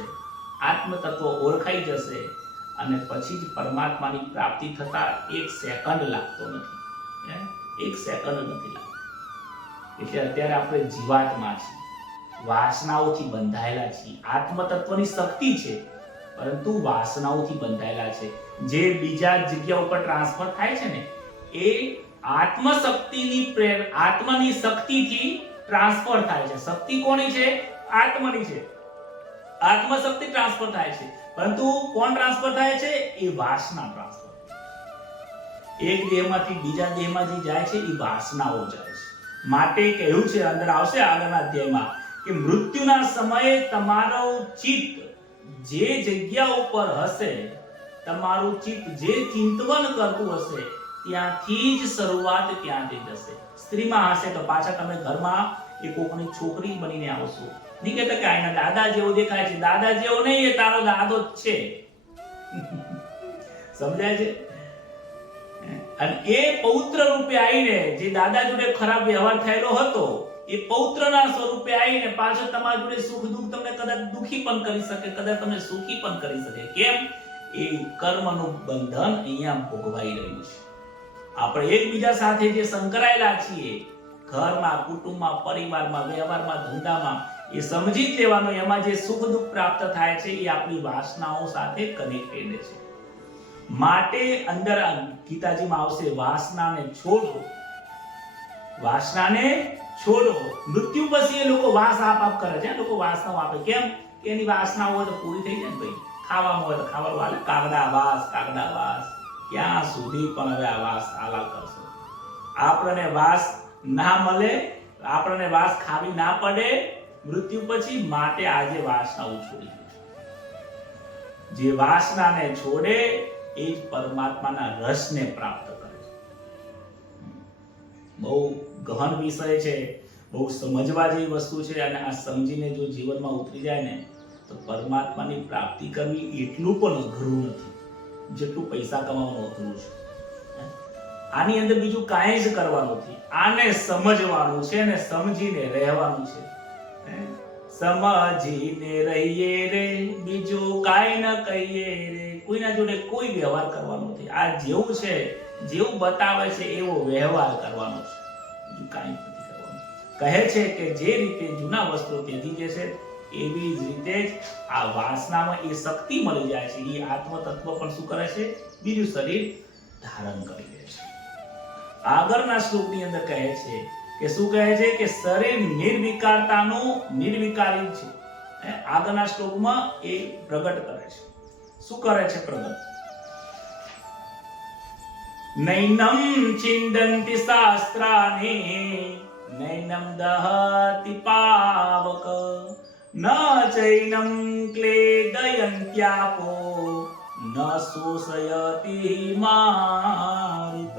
આત્મ તત્વ ઓળખાઈ જશે, અને પછી જ પરમાત્માની પ્રાપ્તિ થતા 1 સેકન્ડ લાગતો નથી. 1 સેકન્ડ નથી લાગતો. એટલે અત્યારે આપણે જીવાત્મા છીએ, વાસનાઓથી બંધાયેલા છીએ. આત્મ તત્વની શક્તિ છે, પરંતુ વાસનાઓથી બંધાયેલા છે. જે બીજા જગ્યા ઉપર ટ્રાન્સફર થાય છે ને, એ આત્મની શક્તિથી ટ્રાન્સફર થાય છે. શક્તિ કોની છે? આત્મની છે. આત્મશક્તિ ટ્રાન્સફર થાય છે, પરંતુ કોણ ટ્રાન્સફર થાય છે? એ વાસના ટ્રાન્સફર. એક દેહમાંથી બીજા દેહમાં જે જાય છે એ વાસનાઓ જાય છે. માટે કહ્યું છે, અંદર આવશે આગળના અધ્યાયમાં, કે મૃત્યુના સમયે તમારું ચિત્ત જે જગ્યા ઉપર હશે, તમારું ચિત્ત જે ચિંતવન કરતું હશે, ત્યાંથી જ શરૂઆત ત્યાંથી થશે. સ્ત્રીમાં હશે તો પાછા તમે ઘરમાં એક કોકની છોકરી બનીને આવશો. નહીં કહેતા કે આના દાદા જેવો દેખાય છે. દાદા જેવો નહીં, એ તારો દાદો જ છે. સમજાય છે? અને એ પૌત્ર રૂપે આવીને જે દાદા જોડે ખરાબ વ્યવહાર થયેલો હતો, એ પૌત્રના સ્વરૂપે આવીને પાછો તમારા જોડે સુખ દુઃખ તમને કદાચ દુખી પણ કરી શકે, કદાચ તમને સુખી પણ કરી શકે. કેમ? એ કર્મનું બંધન અહીંયા ભોગવાઈ રહ્યું છે. આપણે એકબીજા સાથે જે સંકળાયેલા છીએ, ઘરમાં, કુટુંબમાં, પરિવારમાં, વ્યવહારમાં, ધંધામાં, એ સમજી જ લેવાનું, એમાં જે સુખ દુઃખ પ્રાપ્ત થાય છે એ આપણી વાસનાઓ સાથે કનેક્ટેડ છે. માટે અંદર ગીતાજીમાં આવશે, વાસનાને છોડો, વાસનાને છોડો. મૃત્યુ પછી એ લોકો વાસ આપ કરે છે. લોકો વાસનાઓ આપે. કેમ? કે એની વાસનાઓ હોય તો પૂરી થઈ જાય ને ભાઈ. ખાવામાં હોય તો ખાવાનું હાલે, કાગડા વાસ. ક્યાં સુધી પણ હવે આ વાસ આલા કરશો? આપણને વાસ ના મળે, આપણને વાસ ખાવી ના પડે મૃત્યુ પછી. માટે આજે વાસનાઓ છોડી દો. જે વાસનાને છોડે એ જ પરમાત્માના રસને પ્રાપ્ત કરે છે. બહુ ગહન વિષય છે, બહુ સમજવા જેવી વસ્તુ છે, અને આ સમજીને જો જીવનમાં ઉતરી જાય ને તો પરમાત્માની પ્રાપ્તિ કરવી એટલું પણ અઘરું નથી જેટલું પૈસા કમાવાનું અઘરું છે. આની અંદર બીજું કાંઈ જ કરવાનું નથી. આને સમજવાનું છે ને સમજીને રહેવાનું છે. સમજીને રહીએ રે, બીજું કાંઈ ન કહીએ રે. કોઈના જોડે કોઈ વ્યવહાર કરવાનો નથી. આ જેવું છે, જેવું બતાવે છે એવો વ્યવહાર કરવાનો છે, બીજું કાંઈ નથી કરવાનું. કહે છે કે જે રીતે જૂના વસ્ત્રો ત્યજી જશે, એવી જ રીતે જ આ વાસનામાં એ શક્તિ મળી જાય છે. એ આત્મ તત્વ પણ શું કરે છે? બીજું શરીર ધારણ કરી લે છે. આગળના શ્લોકની અંદર કહે છે કે શું કહે છે? કે શરીર નિર્વિકારતાનું નિર્વિકારી છે. આગળના શ્લોકમાં એ પ્રગટ કરે છે. શું કરે છે પ્રગટ? નૈનમ ચિંદંતિ શાસ્ત્રાણિ નૈનમ દહતિ પાવક ન ચૈનમ ક્લેદયંત્યાપો ન શોષયતિ મારિત.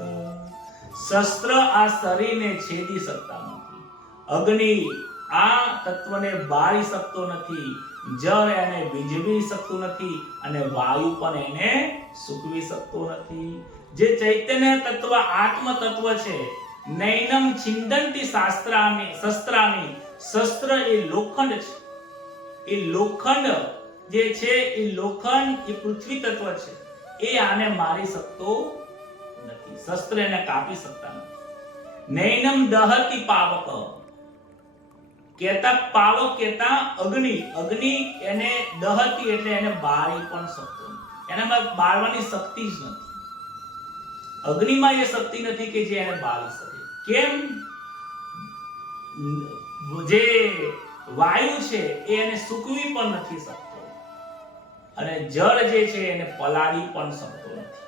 શસ્ત્ર આ શરીરને છેદી શકતા નથી, અગ્નિ આ તત્વને બાળી શકતો નથી, જળ એને ભીંજવી શકતું નથી અને વાયુ પણ એને સૂકવી શકતો નથી. જે ચૈતન્ય તત્વ આત્મ તત્વ છે, નૈનમ છિંદંતી શસ્ત્રામી, શસ્ત્ર એ લોખંડ છે. એ લોખંડ જે છે એ લોખંડ એ પૃથ્વી તત્વ છે, એ આને મારી શકતો નથી. શસ્ત્ર એને કાપી શકતા નથી. નૈનમ દહતી પાવક, કેતા પાવક કેતા અગ્નિ, અગ્નિ એને દહતી એટલે એને બાળી પણ શકતો નથી. એનામાં બાળવાની શક્તિ જ નથી. અગ્નિમાં એ શક્તિ નથી કે જે એને બાળી શકે. કેમ? જે વાયુ છે એ એને સૂકવી પણ નથી શકતો અને જળ જે છે એને પલાળી પણ શકતો નથી.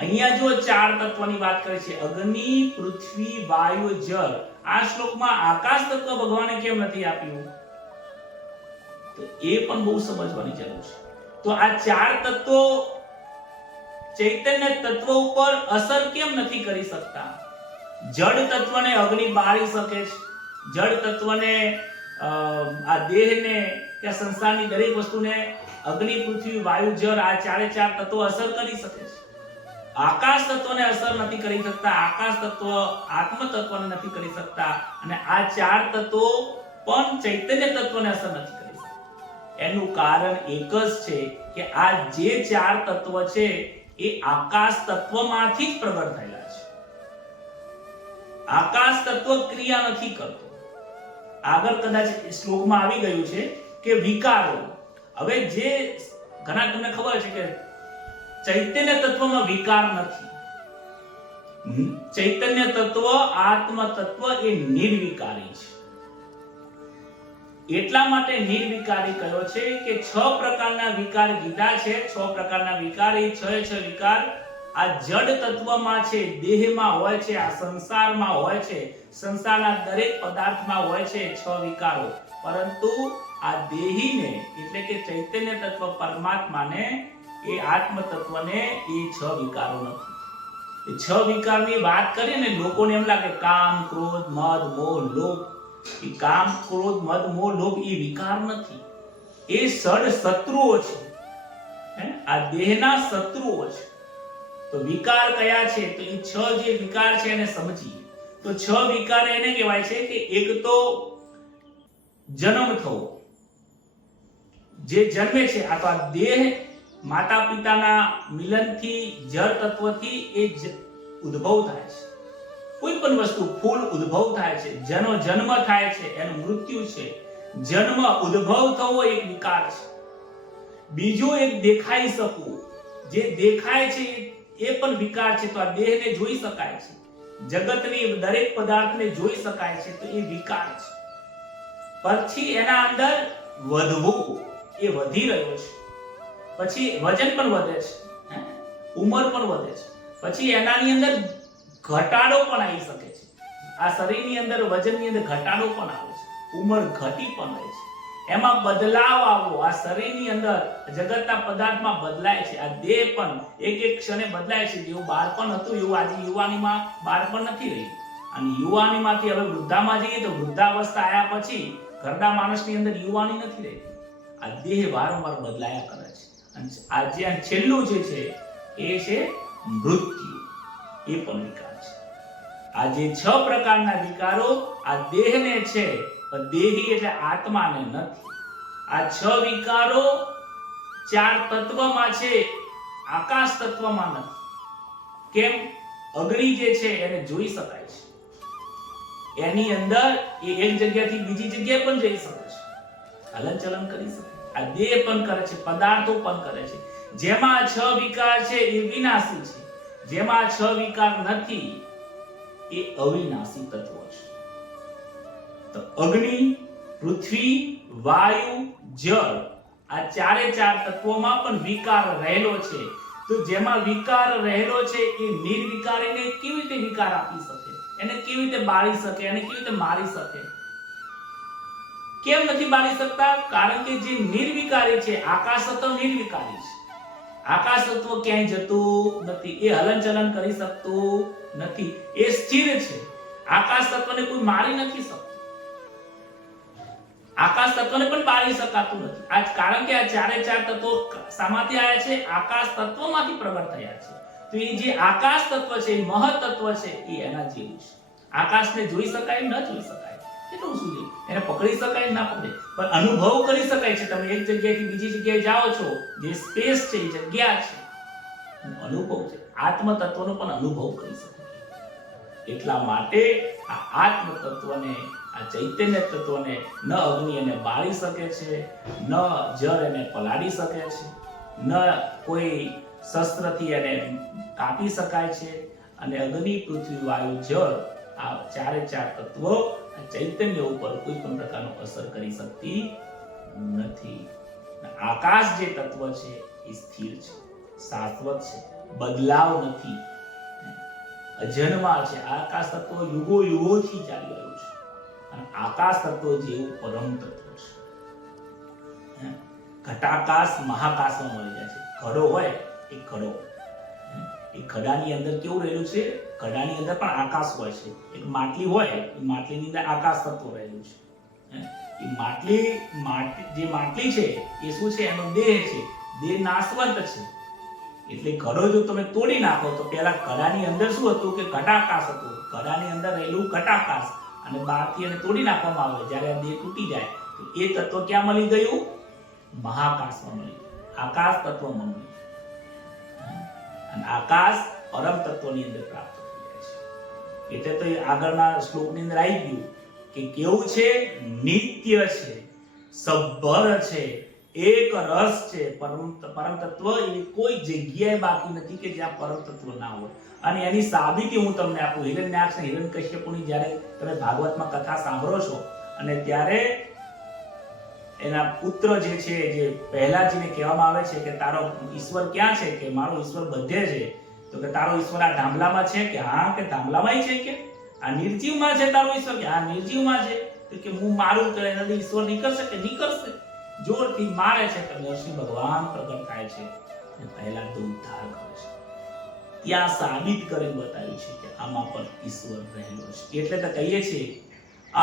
અહીંયા જો ચાર તત્વની વાત કરે છે, અગ્નિ, પૃથ્વી, વાયુ, જળ. આ શ્લોકમાં આકાશ તત્વ ભગવાને કેમ નથી આપ્યું? તો એ પણ બહુ સમજવાની જરૂર છે. તો આ ચાર તત્વો ચૈતન્ય તત્વ ઉપર અસર કેમ નથી કરી શકતા? જડ તત્વને અગ્નિ બાળી શકે છે, જડ તત્વને આ દેહને કે સંસારની દરેક વસ્તુને અગ્નિ, પૃથ્વી, વાયુ, જળ આ ચારે ચાર તત્વો અસર કરી શકે છે. આકાશ તત્વને અસર નથી કરી શકતા, આકાશ તત્વ આત્મ તત્વને નથી કરી શકતા અને આ ચાર તત્વો પણ ચૈતન્ય તત્વને અસર નથી કરી શકતા. એનું કારણ એક જ છે કે આ જે ચાર તત્વ છે એ આકાશ તત્વમાંથી જ પ્રગટ થયેલા છે. આકાશ તત્વ ક્રિયા નથી કરતો. આગળ કદાચ શ્લોકમાં આવી ગયું છે કે વિકારો. હવે જે ઘણા તમને ખબર છે કે ચૈતન્ય તત્વમાં વિકાર નથી. ચૈતન્ય તત્વ આત્મ તત્વ એ નિર્વિકારી છે. એટલા માટે નિર્વિકારી કયો છે કે 6 પ્રકારના વિકાર કીધા છે. 6 પ્રકારના વિકાર, એ 6 વિકાર આ જડ તત્વમાં છે, દેહમાં હોય છે, આ સંસારમાં હોય છે, સંસારના દરેક પદાર્થમાં હોય છે 6 વિકારો. પરંતુ આ દેહીને એટલે કે ચૈતન્ય તત્વ પરમાત્માને એ આત્મ તત્વને એ 6 વિકારો નથી. એ 6 વિકારની વાત કરીએ ને લોકોને એમ લાગે કામ, ક્રોધ, મદ, મોહ, લોભ. એ કામ, ક્રોધ, મદ, મોહ, લોભ એ વિકાર નથી. એ ષડ શત્રુઓ છે. આ દેહના શત્રુઓ છે. તો વિકાર કયા છે? તો એ 6 જે વિકાર છે એને સમજીએ. તો 6 વિકાર એને કહેવાય છે કે એક તો જન્મ થવો. જે જન્મે છે આ તો આ દેહ માતા પિતાના મિલનથી જળ તત્વથી એ ઉદ્ભવ થાય છે. કોઈ પણ વસ્તુ, ફૂલ ઉદ્ભવ થાય છે, જન્મ થાય છે, એનું મૃત્યુ છે. જન્મ, ઉદ્ભવ થવો એક વિકાર છે. બીજો એક દેખાઈ શકવું. જે દેખાય છે એ પણ વિકાર છે. તો આ દેહને જોઈ શકાય છે, જગતની દરેક પદાર્થને જોઈ શકાય છે, તો એ વિકાર છે. પછી એના અંદર વધવું, એ વધી રહ્યો છે. પછી વજન પણ વધે છે, ઉંમર પણ વધે છે. પછી એનાની અંદર ઘટાડો પણ આવી શકે છે. આ શરીરની અંદર વજનની અંદર ઘટાડો પણ આવે છે, ઉંમર ઘટી પણ રહે છે. એમાં બદલાવ આવવો, આ શરીરની અંદર જગતના પદાર્થમાં બદલાય છે. આ દેહ પણ એક એક ક્ષણે બદલાય છે. જેવું બાળપણ હતું એવું આજે યુવાનીમાં બાળપણ નથી રહ્યું. અને યુવાનીમાંથી હવે વૃદ્ધામાં જઈએ તો વૃદ્ધાવસ્થા આવ્યા પછી ઘરડા માણસની અંદર યુવાની નથી રહેતી. આ દેહ વારંવાર બદલાયા કરે છે. અને આ જે છેલ્લું જે છે એ છે મૃત્યુ. એ પણ વિકાર છે. આ જે 6 પ્રકારના વિકારો આ દેહને છે, પણ દેહી એટલે આત્માને નથી. આ 6 વિકારો 4 તત્વમાં છે, આકાશ તત્વમાં નથી. કેમ? અગ્નિ જે છે એને જોઈ શકાય છે. એની અંદર એ એક જગ્યાથી બીજી જગ્યાએ પણ જઈ શકે છે, હલનચલન કરી શકે. આ દેહ પણ કરે છે, પદાર્થો પણ કરે છે. જેમાં 6 વિકાર છે એ વિનાશી છે. જેમાં 6 વિકાર નથી એ અવિનાશી તત્વો છે. તો અગ્નિ, પૃથ્વી, વાયુ, જળ આ ચારે ચાર તત્વોમાં પણ વિકાર રહેલો છે. તો જેમાં વિકાર રહેલો છે એ નિર્વિકારીને કેવી રીતે વિકાર આપી શકે? એને કેવી રીતે બાળી શકે? એને કેવી રીતે મારી શકે? કેમ નથી બાળી શકતા? કારણ કે જે નિર્વિકારી છે, આકાશ તત્વ નિર્વિકારી છે. આકાશ તત્વ ક્યાંય જતું નથી, એ હલનચલન કરી શકતું નથી, એ સ્થિર છે. આકાશ તત્વને કોઈ મારી નથી શકતું. આકાશ તત્વને પણ બાળી શકાતું નથી. આ કારણ કે આ ચારે ચાર તત્વો શામાંથી આવ્યા છે? આકાશ તત્વમાંથી પ્રગટ થયા છે. તો એ જે આકાશ તત્વ છે, એ મહત્તત્વ છે, એ એના જેવું છે. આકાશને જોઈ શકાય, ન જોઈ શકાય, એટલું શું છે? એને પકડી શકાય, ના પકડે, પણ અનુભવ કરી શકાય છે. તમે એક જગ્યાએથી બીજી જગ્યાએ જાઓ છો, જે સ્પેસ છે, એ જગ્યા છે, અનુભવ છે. આત્મ તત્વનો પણ અનુભવ કરી શકાય. એટલા માટે આ આત્મ તત્વને, આ ચૈતન્ય તત્વને ન અગ્નિ એને બાળી શકે છે, ન જળ એને પલાળી શકે છે, ન કોઈ શસ્ત્રથી એને કાપી શકાય છે. અને અગ્નિ, પૃથ્વી, વાયુ, જળ, આ ચારે ચાર તત્વો ચૈતન્ય ઉપર કોઈ પણ પ્રકારનો અસર કરી શકતી નથી. આકાશ જે તત્વ છે એ સ્થિર છે, શાશ્વત છે, બદલાવ નથી, અજન્મા છે. આકાશ તત્વ યુગો યુગોથી ચાલી રહ્યું છે. અને આકાશ તત્વ જેવું પરમ તત્વ છે. ઘટાકાશ મહાકાશમાં મળી જાય છે. ઘડો હોય, એ ઘડો, એ ઘડાની અંદર કેવું રહેલું છે? ઘડાની અંદર પણ આકાશ હોય છે. એક માટલી હોય, એ માટલીની અંદર આકાશ તત્વ રહેલું છે. એ જે માટલી છે એ શું છે? એનો દેહ છે. દેહ નાશવંત છે. એટલે ઘડો જો તમે તોડી નાખો તો પહેલા ઘડાની અંદર શું હતું? કે ઘટાકાશ હતું. ઘડાની અંદર રહેલું ઘટાકાશ, અને બહારથી એને તોડી નાખવામાં આવે, જ્યારે આ દેહ તૂટી જાય તો એ તત્વ ક્યાં મળી ગયું? મહાકાશમાં મળી ગયું, આકાશ તત્વમાં મળી ગયું. અને આકાશ પરમ તત્વની અંદર પ્રાપ્ત થઈ જાય છે. એટલે તો એ આગળના શ્લોકની અંદર આવી ગયું કે કેવું છે? નિત્ય છે, સભર છે, એક રસ છે. પરમ તત્વ એવી કોઈ જગ્યાએ બાકી નથી કે જ્યાં પરમ તત્વ ના હોય. અને એની સાબિતી હું તમને આપું. હિરણ્યાક્ષ અને હિરણ્યકશ્યપુની જ્યારે તમે ભાગવતમાં કથા સાંભળો છો, અને ત્યારે એના પુત્ર જે છે, જે પહેલાજીને કહેવામાં આવે છે કે તારો ઈશ્વર ક્યાં છે? કે મારો ઈશ્વર બધે છે. તો કે તારો ઈશ્વર આ ધામલામાં છે? કે હા. કે ધામલામાં છે? કે આ નિર્જીવમાં છે તારો ઈશ્વર? કે હા, નિર્જીવમાં છે. તો કે હું મારું તો એનાથી ઈશ્વર નીકળશે? કે નીકળશે. જોરથી મારે છે તો નરસિંહ ભગવાન પ્રગટ થાય છે અને પહેલા તો ઉદ્ધાર કરે છે. ત્યાં સાબિત કરી બતાવ્યું છે કે આમાં પણ ઈશ્વર રહેલો છે. એટલે તો કહીએ છીએ,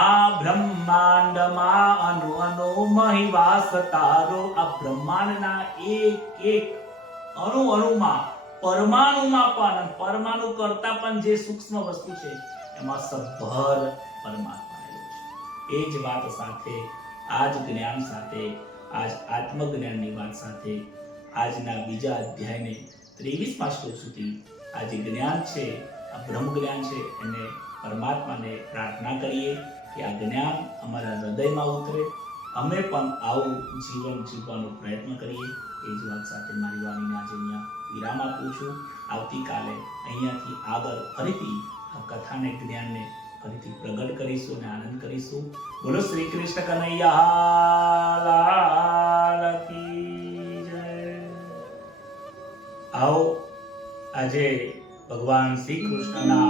આ બ્રહ્માંડમાં અણુ અણુ મહિવાસ તારો. આ બ્રહ્માંડના એક એક અણુ અણુમાં, પરમાણુમાં પણ, પરમાણુ કરતા પણ જે સૂક્ષ્મ વસ્તુ છે એમાં સભર પરમાત્મા રહેલો છે. એ જ વાત સાથે, આ જ જ્ઞાન સાથે, આજ આત્મજ્ઞાનની વાત સાથે, આજના બીજા અધ્યાયને 23મા શ્લોક સુધી આ જે જ્ઞાન છે, આ બ્રહ્મ જ્ઞાન છે, એને પરમાત્માને પ્રાર્થના કરીએ કે આ જ્ઞાન અમારા હૃદયમાં ઉતરે, અમે પણ આવું જીવન જીવવાનો પ્રયત્ન કરીએ. એ જ વાત સાથે મારી વાણીને આજે અહીંયા વિરામ આપું છું. આવતીકાલે અહીંયાથી આગળ ફરીથી આ કથાને, જ્ઞાનને ફરીથી પ્રગટ કરીશું અને આનંદ કરીશું. બોલો શ્રી કૃષ્ણ કનૈયા લાલ કી જય. આવો આજે ભગવાન શ્રી કૃષ્ણના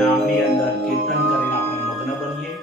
નામની અંદર કીર્તન કરીને આપણે મગ્ન બનીએ.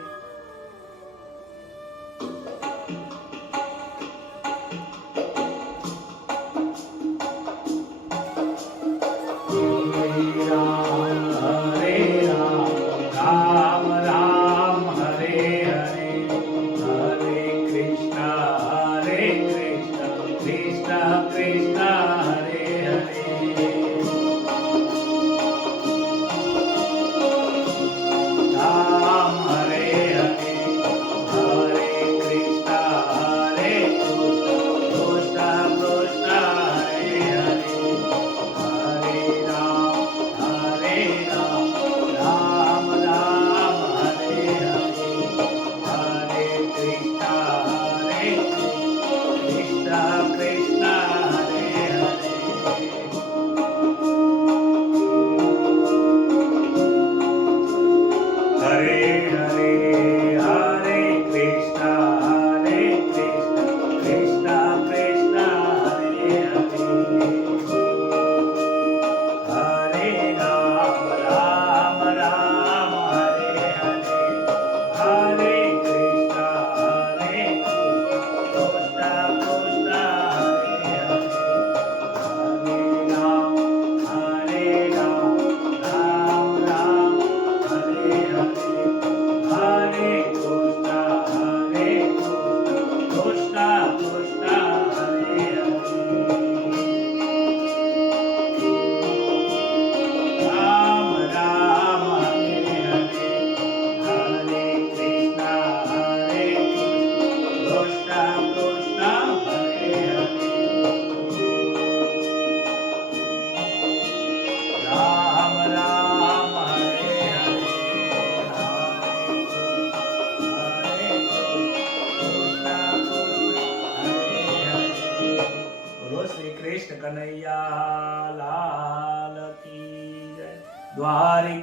શ્રી કૃષ્ણ કનૈયા લાલ કી જય. દ્વારિકાધીશ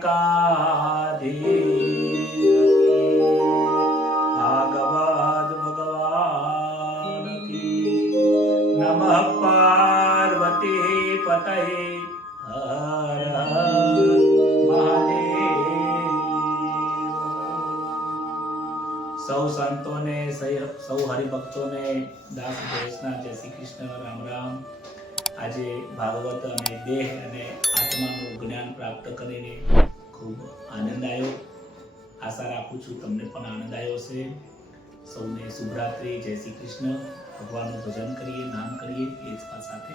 કી ભાગવત ભગવાન કી. નમઃ પાર્વતી પતયે હર હર મહાદેવ. સૌ સંતોને સૌ હરિભક્તોને દાસ જયેશના જય શ્રી કૃષ્ણ, રામ રામ. આજે ભાગવત અને દેહ અને આત્માનું જ્ઞાન પ્રાપ્ત કરીને ખૂબ આનંદ આવ્યો. આશા રાખું છું તમને પણ આનંદ આવ્યો હશે. સૌને શુભરાત્રિ, જય શ્રી કૃષ્ણ. ભગવાનનું ભજન કરીએ, નામ કરીએ એ જ સાથે